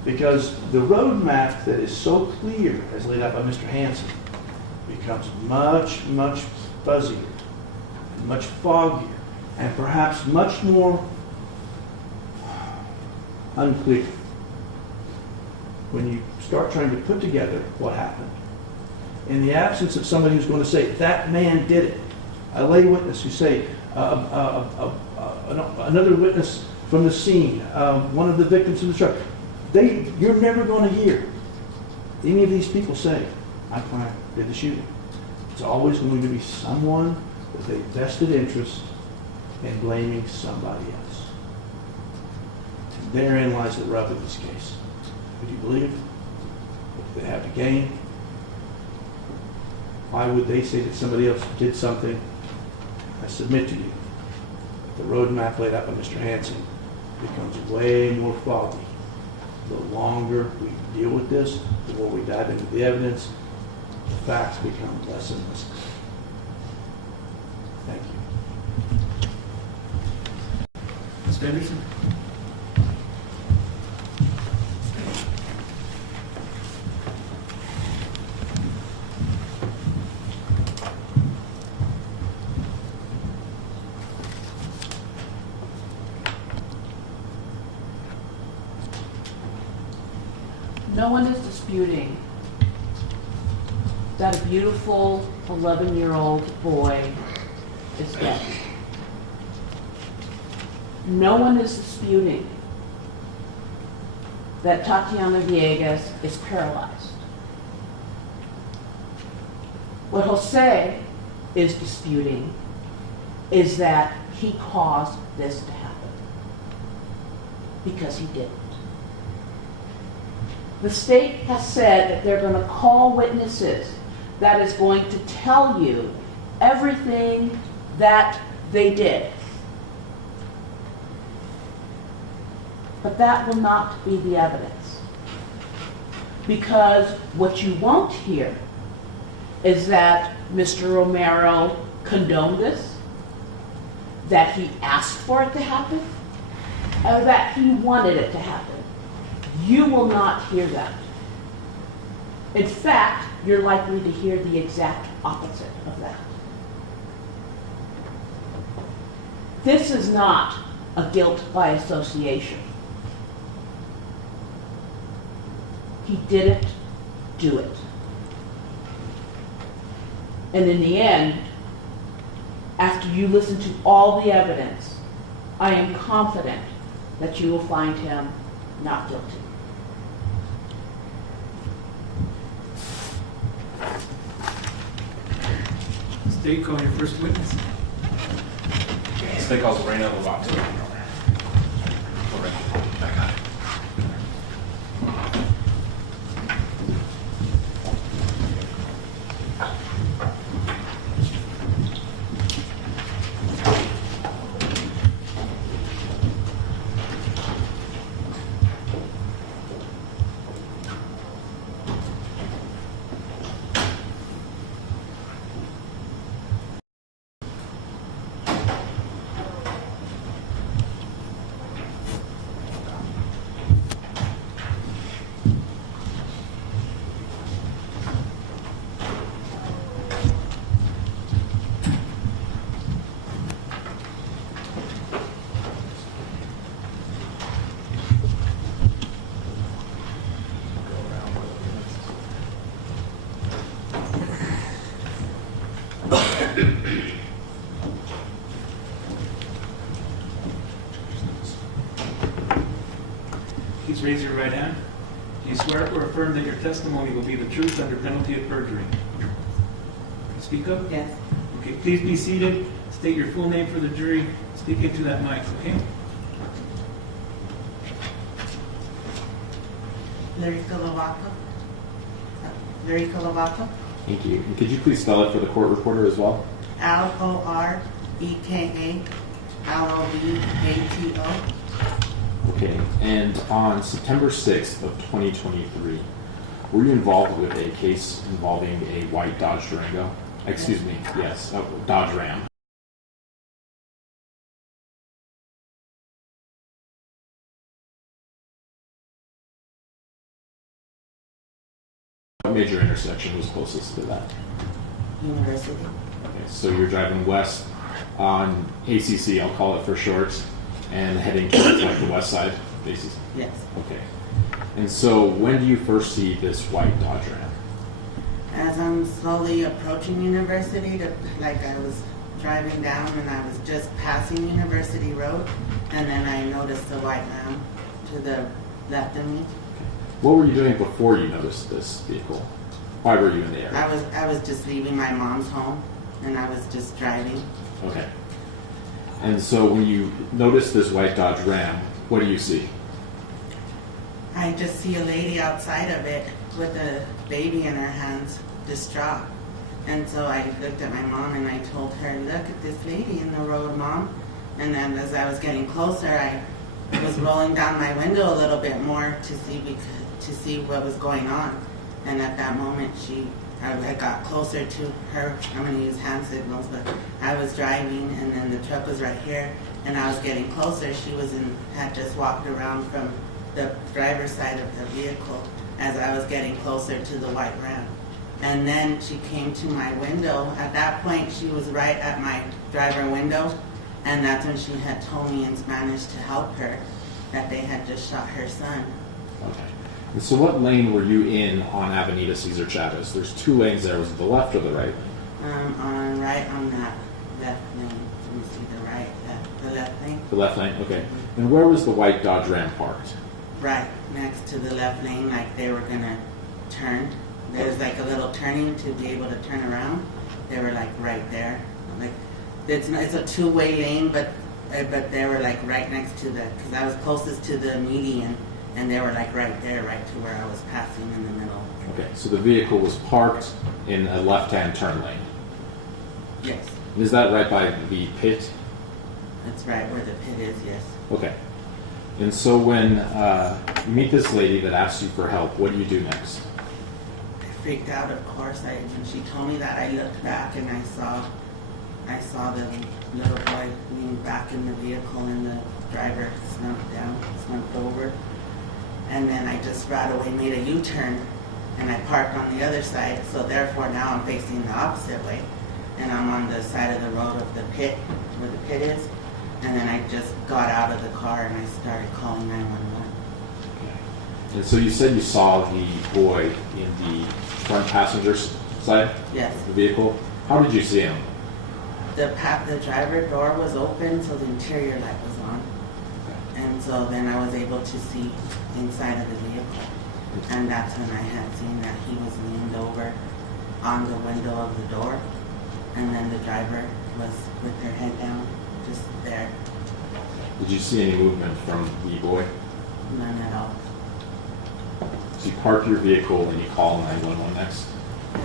Because the roadmap that is so clear, as laid out by Mr. Hansen, becomes much, much fuzzier, and much foggier, and perhaps much more unclear when you start trying to put together what happened. In the absence of somebody who's going to say, that man did it, a lay witness who say, another witness from the scene, one of the victims of the truck, you're never going to hear any of these people say, my client did the shooting. It's always going to be someone with a vested interest in blaming somebody else. And therein lies the rub of this case. Would you believe what they have to gain? Why would they say that somebody else did something? I submit to you, the roadmap laid out by Mr. Hansen becomes way more foggy. The longer we deal with this, the more we dive into the evidence, the facts become less and less. Thank you. Mr. Anderson? No one is disputing that a beautiful 11-year-old boy is dead. No one is disputing that Tatiana Villegas is paralyzed. What Jose is disputing is that he caused this to happen, because he didn't. The state has said that they're going to call witnesses that is going to tell you everything that they did. But that will not be the evidence. Because what you won't hear is that Mr. Romero condoned this, that he asked for it to happen, or that he wanted it to happen. You will not hear that. In fact, you're likely to hear the exact opposite of that. This is not a guilt by association. He didn't do it. And in the end, after you listen to all the evidence, I am confident that you will find him not guilty. State, call your first witness. State calls Romero Lovato. I got it. Please raise your right hand. Do you swear or affirm that your testimony will be the truth under penalty of perjury? Speak up. Yes. Okay, please be seated. State your full name for the jury. Speak into that mic, okay? Lorica Lovato. Thank you. And could you please spell it for the court reporter as well? Loreka Lovato. Okay. And on September 6th of 2023, were you involved with a case involving a white Dodge Durango? Excuse me. Yes, Dodge Ram. What major intersection was closest to that? University. Okay, so you're driving west on ACC, I'll call it for short, and heading towards like the west side, basically? Yes. Okay. And so when do you first see this white Dodge Ram? As I'm slowly approaching University, like I was driving down and I was just passing University Road, and then I noticed the white Ram to the left of me. What were you doing before you noticed this vehicle? Why were you in the area? I was just leaving my mom's home, and I was just driving. Okay. And so when you notice this white Dodge Ram, what do you see? I just see a lady outside of it with a baby in her hands, distraught. And so I looked at my mom and I told her, look at this lady in the road, Mom. And then as I was getting closer, I was rolling down my window a little bit more to see what was going on. And at that moment, I got closer to her. I'm going to use hand signals, but I was driving, and then the truck was right here, and I was getting closer. She had just walked around from the driver's side of the vehicle as I was getting closer to the white Ram. And then she came to my window. At that point, she was right at my driver window, and that's when she had told me in Spanish to help her that they had just shot her son. Okay. And so what lane were you in on Avenida Cesar Chavez? There's two lanes there. Was it the left or the right lane? On right on that left lane. Let me see the right, the left lane. The left lane, okay. And where was the white Dodge Ram parked? Right next to the left lane, like they were gonna turn. There's like a little turning to be able to turn around. They were like right there. Like it's a two-way lane, but they were like right next to the, because I was closest to the median, and they were like right there, right to where I was passing in the middle. Okay, so the vehicle was parked in a left-hand turn lane. Yes, Is that right by the pit? that's right where the pit is. Yes. Okay. And so when you meet this lady that asks you for help, what do you do next? I freaked out, of course. When she told me that, I looked back and I saw the little boy lean back in the vehicle and the driver slumped over. And then I just right away made a U-turn and I parked on the other side. So therefore now I'm facing the opposite way. And I'm on the side of the road of the pit, where the pit is. And then I just got out of the car and I started calling 911. And so you said you saw the boy in the front passenger side Yes. of the vehicle. How did you see him? The driver door was open, so the interior light was on. And so then I was able to see inside of the vehicle. And that's when I had seen that he was leaned over on the window of the door. And then the driver was with their head down, just there. Did you see any movement from the boy? None at all. So you park your vehicle and you call 911 next. Yes.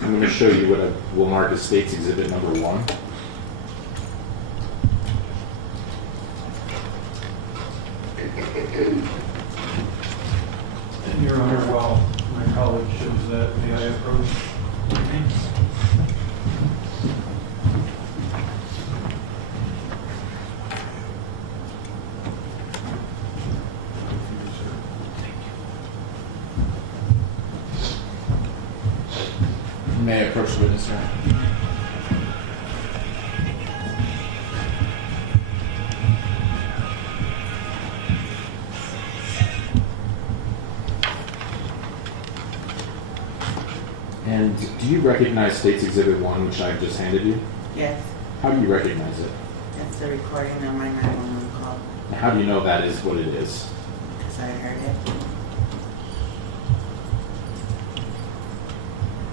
I'm going to show you what I will mark as State's Exhibit number 1. And Your Honor, while my colleague shows that, may I approach? May I approach the witness, sir? And do you recognize State's Exhibit 1, which I've just handed you? Yes. How do you recognize it? It's the recording of my 911 call. And how do you know that is what it is? Because I heard it.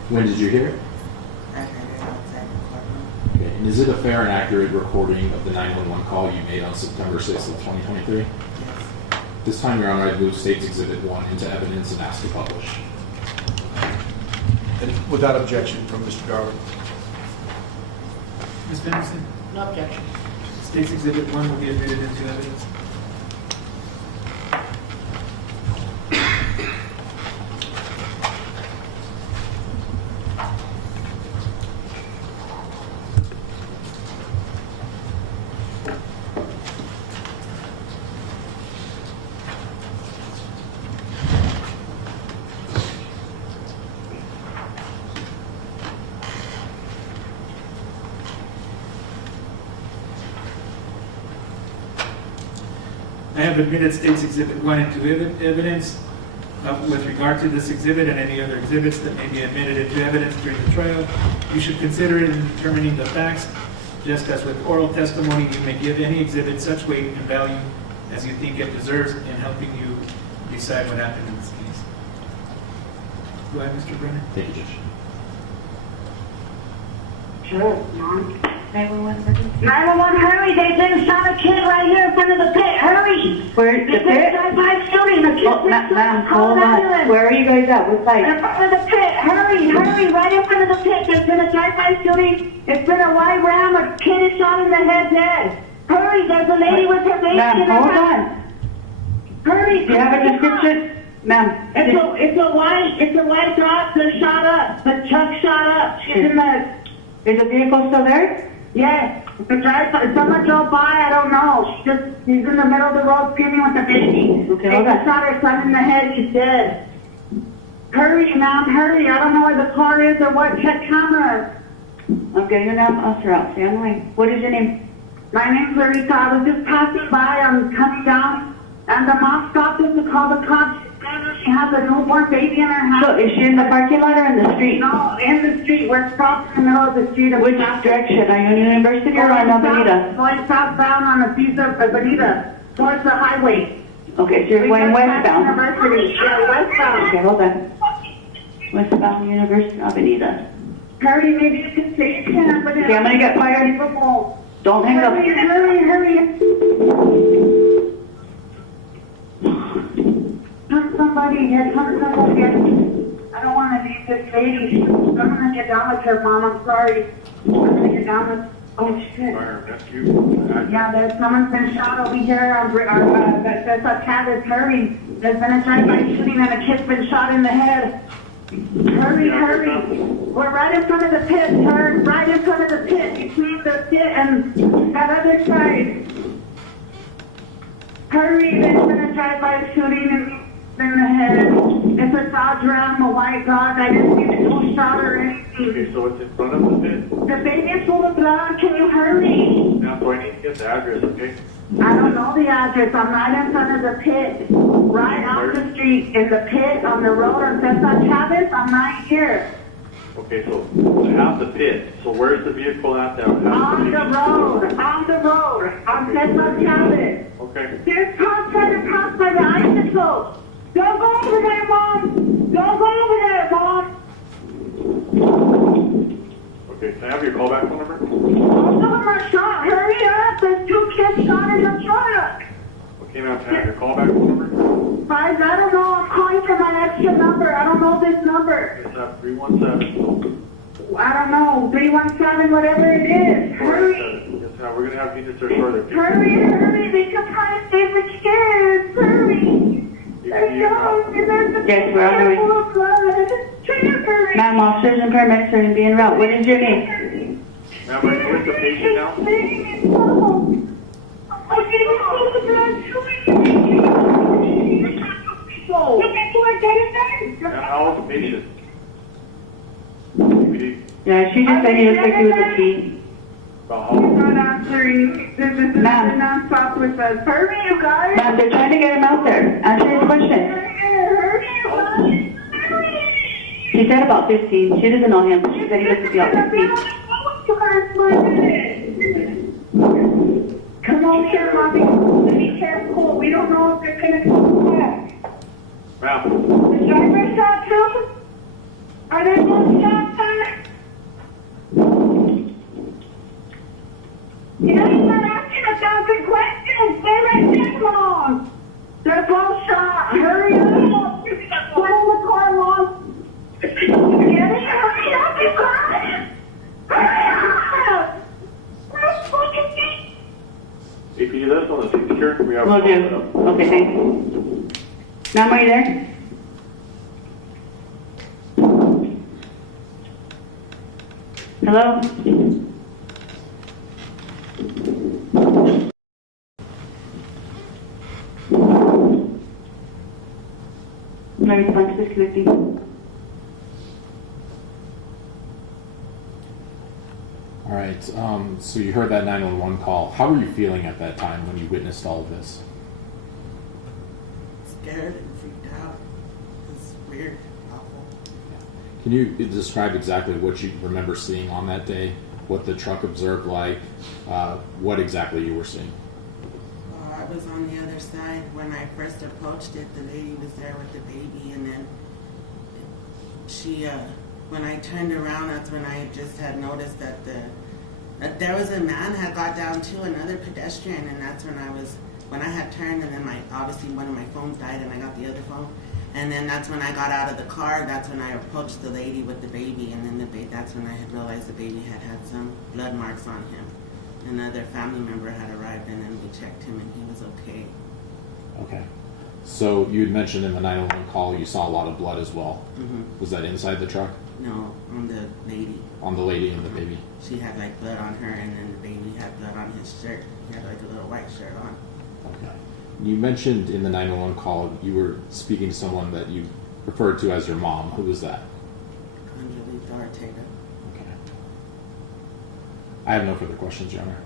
When did you hear it? I heard it outside the courtroom. Okay. And is it a fair and accurate recording of the 911 call you made on September 6th of 2023? Yes. This time, Your Honor, I'd move State's Exhibit 1 into evidence and ask to publish. And without objection from Mr. Garland. Ms. Benderson, No objection. State's Exhibit 1 will be admitted into evidence. I have admitted State's Exhibit 1 into evidence. With regard to this exhibit and any other exhibits that may be admitted into evidence during the trial, you should consider it in determining the facts. Just as with oral testimony, you may give any exhibit such weight and value as you think it deserves in helping you decide what happened in this case. Go ahead, Mr. Brennan. Thank you, Judge. Sure, Mom. 911 emergency. 911, hurry! They just shot a kid right here in front of the pit. Hurry! Where the It's a pit? drive-by shooting. The kid Oh, ma'am, hold on. Where are you guys at? What side? In front of the pit. Hurry! Right in front of the pit. There's been a drive-by shooting. It's been a white ram. A kid is shot in the head there. Hurry! There's a lady with her baby Ma'am, in her hold hand. on. Hurry! Do you have a description? Ma'am, It's a white drop that shot up. The truck shot up. She's in the... is the vehicle still there? Yes. The driver, someone drove by, I don't know. He's in the middle of the road screaming with the baby. Okay, They hold on. just shot her son in the head, he's dead. Hurry, ma'am, hurry. I don't know where the car is or what. Check camera. I'm getting an officer out. Stay on the way. What is your name? My name's Larissa. I was just passing by. I'm coming down. And the mom stopped us to call the cops. She's She has a newborn baby in her house. So is she in the parking lot or in the street? No, in the street. We're stopped in the middle of the street. Which direction? Are you on University or on Avenida? Going southbound on the Avenida towards the highway. Okay, so you're going westbound. University. Yeah, westbound. Okay, hold on. Westbound University Avenida. Hurry, maybe you can say it can, but Okay, I'm gonna get fired. Don't hang up. Hurry. Come somebody here, come somebody here. I don't want to leave this lady. I'm going to get down with her, Mom. I'm sorry. I'm going to get down with... Oh, shit. Yeah, there's someone's been shot over here. There's a Travis. Hurry. There's been a drive-by shooting and a kid's been shot in the head. Hurry. We're right in front of the pit, sir. Right in front of the pit. Between the pit and that other side. Hurry. There's been a drive-by shooting in the head. It's a Dodge Ram, a white Dodge. I didn't see the dual shot or anything. Okay, so it's in front of the pit. The baby's full of blood. Can you hurry? Now, so I need to get the address, okay? I don't know the address. I'm right in front of the pit. Right off the street. In the pit, on the road on Cesar Chavez. I'm right here. Okay, so at the pit. So where's the vehicle at now? On the road. On Cesar Chavez. Okay. There's cops right across by the icicle. Don't go over there, Mom. Don't go over there, Mom. Okay, can I have your callback phone number? Most of them are shot. Hurry up. There's 2 kids shot in the truck. Okay, now can I have your callback phone number? I don't know. I'm calling for my extra number. I don't know this number. It's at 317. I don't know. 317, whatever it is. Hurry. Yes, now we're going to have you to search further. Hurry. They can try to save the kids. Hurry. Yes, we're on the way. Ma'am, officers and paramedics are going to be en route. What is your name? Ma'am, are you with the patient now? Ma'am, how old is the patient? Yeah, she just said he looks like he was a teen. About how old? Not answering. This is non-stop with us. Hurry, you guys. Ma'am, they're trying to get him out there. Answer his question. Hurry, you guys. She said about 15. She doesn't know him. She said he looks to be about 15. Come on here, Mommy. Be careful. We don't know if they're going to come back. Ma'am. The driver shot too? Are they both shot, sir? You know, you're not asking 1,000 questions. Stay right there, Mom. They're both shot. Hurry up. Get in the car, Mom. Get in. Hurry up, you guys. Hurry up. Where's fucking me? Hey, can you do this on the secure? We have Will do. Okay, thanks. Ma'am, are you there? Hello? My response is disconnecting. All right, so you heard that 911 call. How were you feeling at that time when you witnessed all of this? Scared and freaked out. It's weird, awful. Can you describe exactly what you remember seeing on that day? What the truck observed like? What exactly you were seeing? I was on the other side. When I first approached it, the lady was there with the baby, and then she, when I turned around, that's when I just had noticed that there was a man had got down to another pedestrian, and that's when I had turned, and then obviously one of my phones died, and I got the other phone, and then that's when I got out of the car. That's when I approached the lady with the baby, and then that's when I had realized the baby had some blood marks on him. Another family member had arrived, and then we checked him, and he was okay. Okay. So you had mentioned in the 911 call you saw a lot of blood as well. Mm-hmm. Was that inside the truck? No, on the lady. On the lady and the baby? She had like blood on her, and then the baby had blood on his shirt. He had like a little white shirt on. Okay. You mentioned in the 911 call you were speaking to someone that you referred to as your mom. Who was that? Angelita Ortega. Okay. I have no further questions, Your Honor.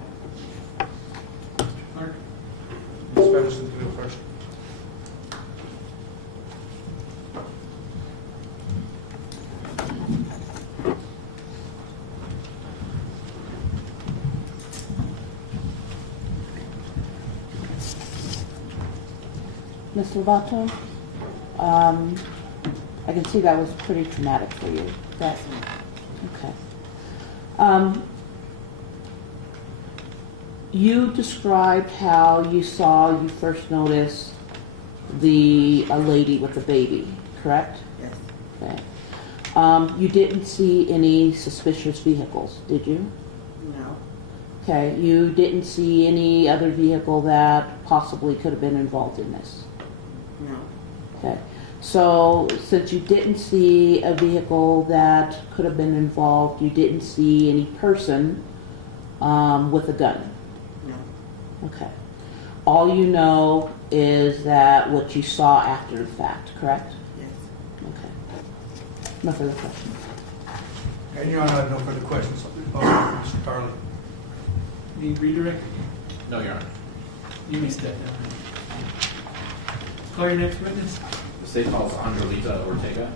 Ms. Fenderson, you go first. Ms. Lovato? I can see that was pretty traumatic for you. That, okay. You described how you first noticed a lady with a baby, correct? Yes. Okay. You didn't see any suspicious vehicles, did you? No. Okay. You didn't see any other vehicle that possibly could have been involved in this? No. Okay. So, since you didn't see a vehicle that could have been involved, you didn't see any person with a gun? No. Okay. All you know is that what you saw after the fact, correct? Yes. Okay. No further questions. And Your Honor, I have no further questions. Mr. Carley. Need redirect? No, Your Honor. You may step down. Call your next witness. The state calls Angelita Ortega.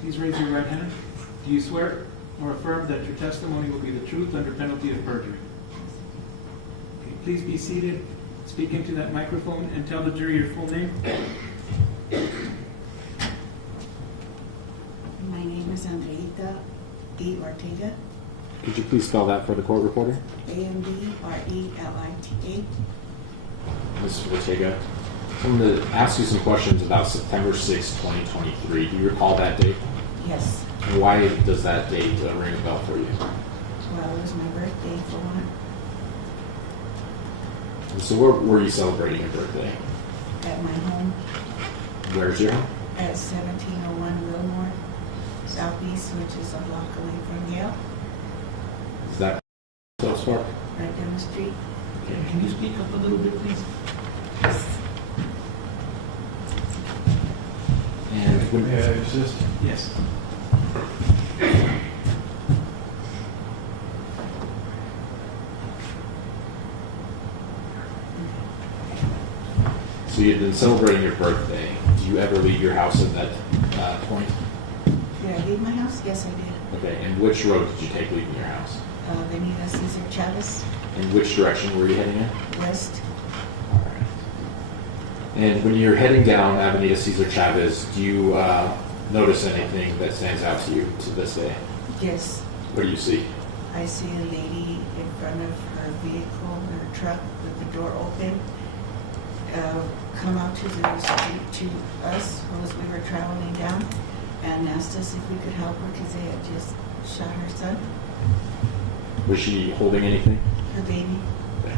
Please raise your right hand. Do you swear or affirm that your testimony will be the truth under penalty of perjury? Okay, please be seated, speak into that microphone, and tell the jury your full name. My name is Andreita E. Ortega, Could you please spell that for the court reporter? ANDRELITA. Ms. Ortega, I'm going to ask you some questions about September 6, 2023. Do you recall that date? Yes. And why does that date ring a bell for you? Well, it was my birthday for one. And so where were you celebrating your birthday? At my home Where's your home? at 1701 Wilmore Southeast, which is a block away from Yale, Is that South Park? right down the street. Can you speak up a little bit, please? And when, May I assist? Yes. so you had been celebrating your birthday. Do you ever leave your house at that point? Did I leave my house? Yes, I did. Okay, and which road did you take leaving your house? Avenida Cesar Chavez, And which direction were you heading in? west. Alright. And when you're heading down Avenida Cesar Chavez, do you notice anything that stands out to you to this day? Yes. What do you see? I see a lady in front of her vehicle, her truck, with the door open, come out to the street to us as we were traveling down and asked us if we could help her because they had just shot her son, Was she holding anything? her baby. Okay.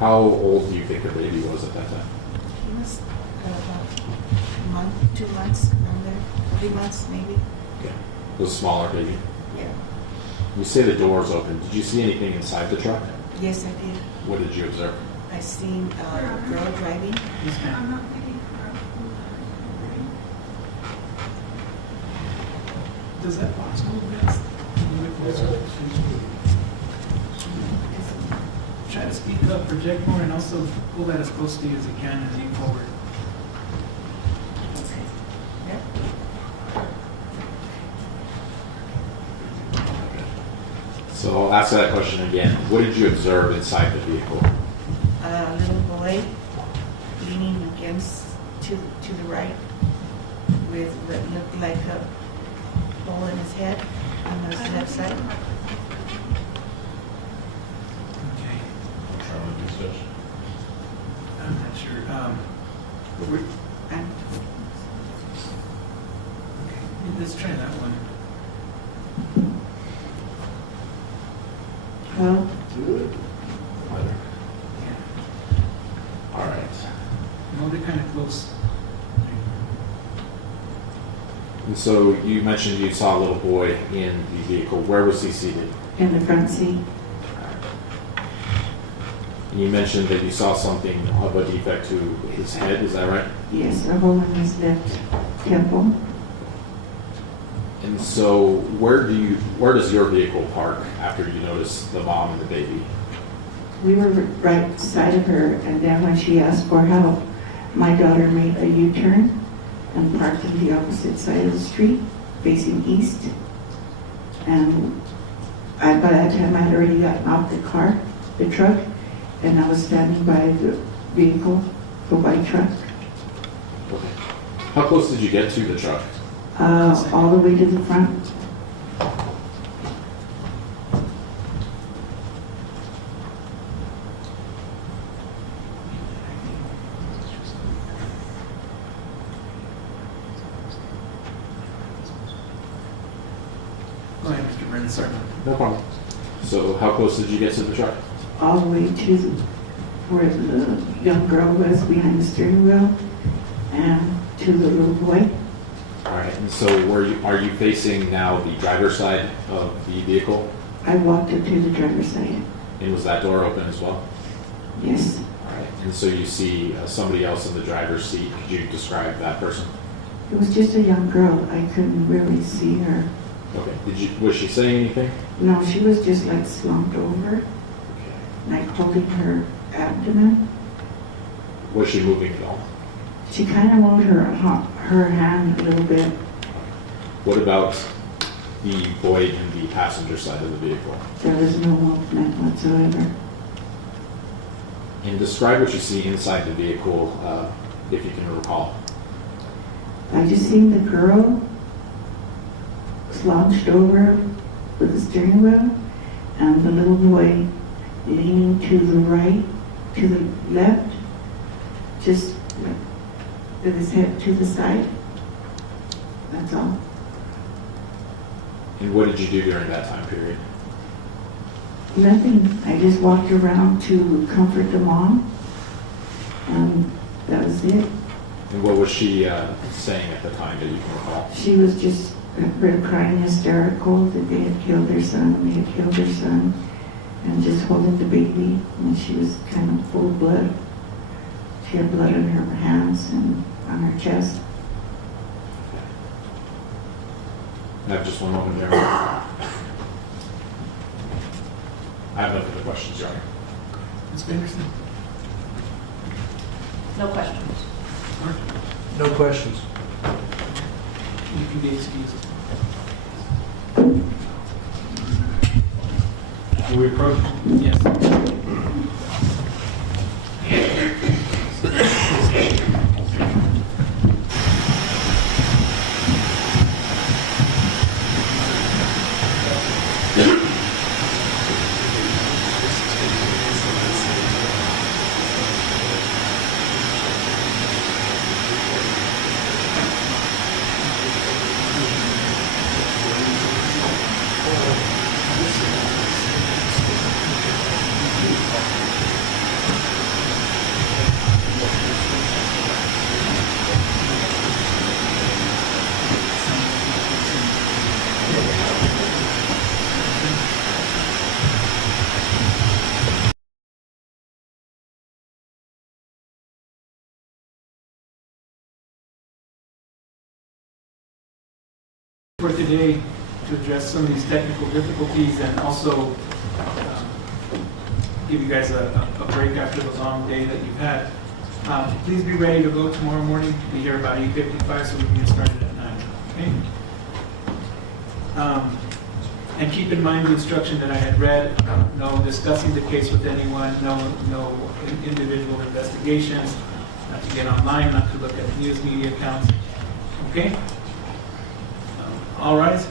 How old do you think the baby was at that time? He was about a month, 2 months, around there, 3 months maybe. Okay. It was a smaller baby. Yeah. You say the doors open. Did you see anything inside the truck? Yes, I did. What did you observe? I seen a girl driving. Yes, ma'am. Does that box move next? Try to speak up, project more, and also pull that as close to you as you can and lean forward. Yep. So I'll ask that question again. What did you observe inside the vehicle? A little boy leaning lines to the right with what looked like a hole in his head on the left side. Okay. I'm not sure. And Okay, let's try that one. Well, Yeah. All right. No, they're kind of close. And so you mentioned you saw a little boy in the vehicle. Where was he seated? in the front seat. And you mentioned that you saw something of a defect to his head. Is that right? Yes, a hole in his left temple. And so where does your vehicle park after you notice the mom and the baby? We were right beside of her, and then when she asked for help, my daughter made a U-turn and parked on the opposite side of the street, facing east. And by that time, I had already gotten off the truck, and I was standing by the vehicle, the white truck, Okay. How close did you get to the truck? all the way to the front. Go ahead, Mr. Brennan, sorry. No problem. So how close did you get to the truck? All the way to where the young girl was behind the steering wheel, and to the little boy. All right. And so are you facing now the driver's side of the vehicle? I walked up to the driver's side. And was that door open as well? Yes, All right. And so you see somebody else in the driver's seat. Could you describe that person? it was just a young girl. I couldn't really see her. Okay. Was she saying anything? No, she was just like slumped over, Okay. like holding her abdomen. Was she moving at all? She kind of moved her hand a little bit. What about the boy in the passenger side of the vehicle? There was no movement whatsoever. And describe what you see inside the vehicle, if you can recall. I just seen the girl slouched over with the steering wheel, and the little boy leaning to the right, to the left, just with his head to the side. That's all. And what did you do during that time period? Nothing. I just walked around to comfort the mom, and that was it. And what was she saying at the time that you can recall? She was just crying hysterical that they had killed their son, and just holding the baby, and she was kind of full of blood. She had blood on her hands and on her chest. I have just one moment there. I have no further questions, Your Honor. Ms. Anderson? No questions. Mark? No questions. You can be excused. Will we approach? Yes. For today, to address some of these technical difficulties and also give you guys a break after the long day that you've had. Please be ready to go tomorrow morning. Be here about 8:55 so we can get started at 9. Okay? And keep in mind the instruction that I had read, no discussing the case with anyone, no individual investigations, not to get online, not to look at news media accounts. Okay? All rise.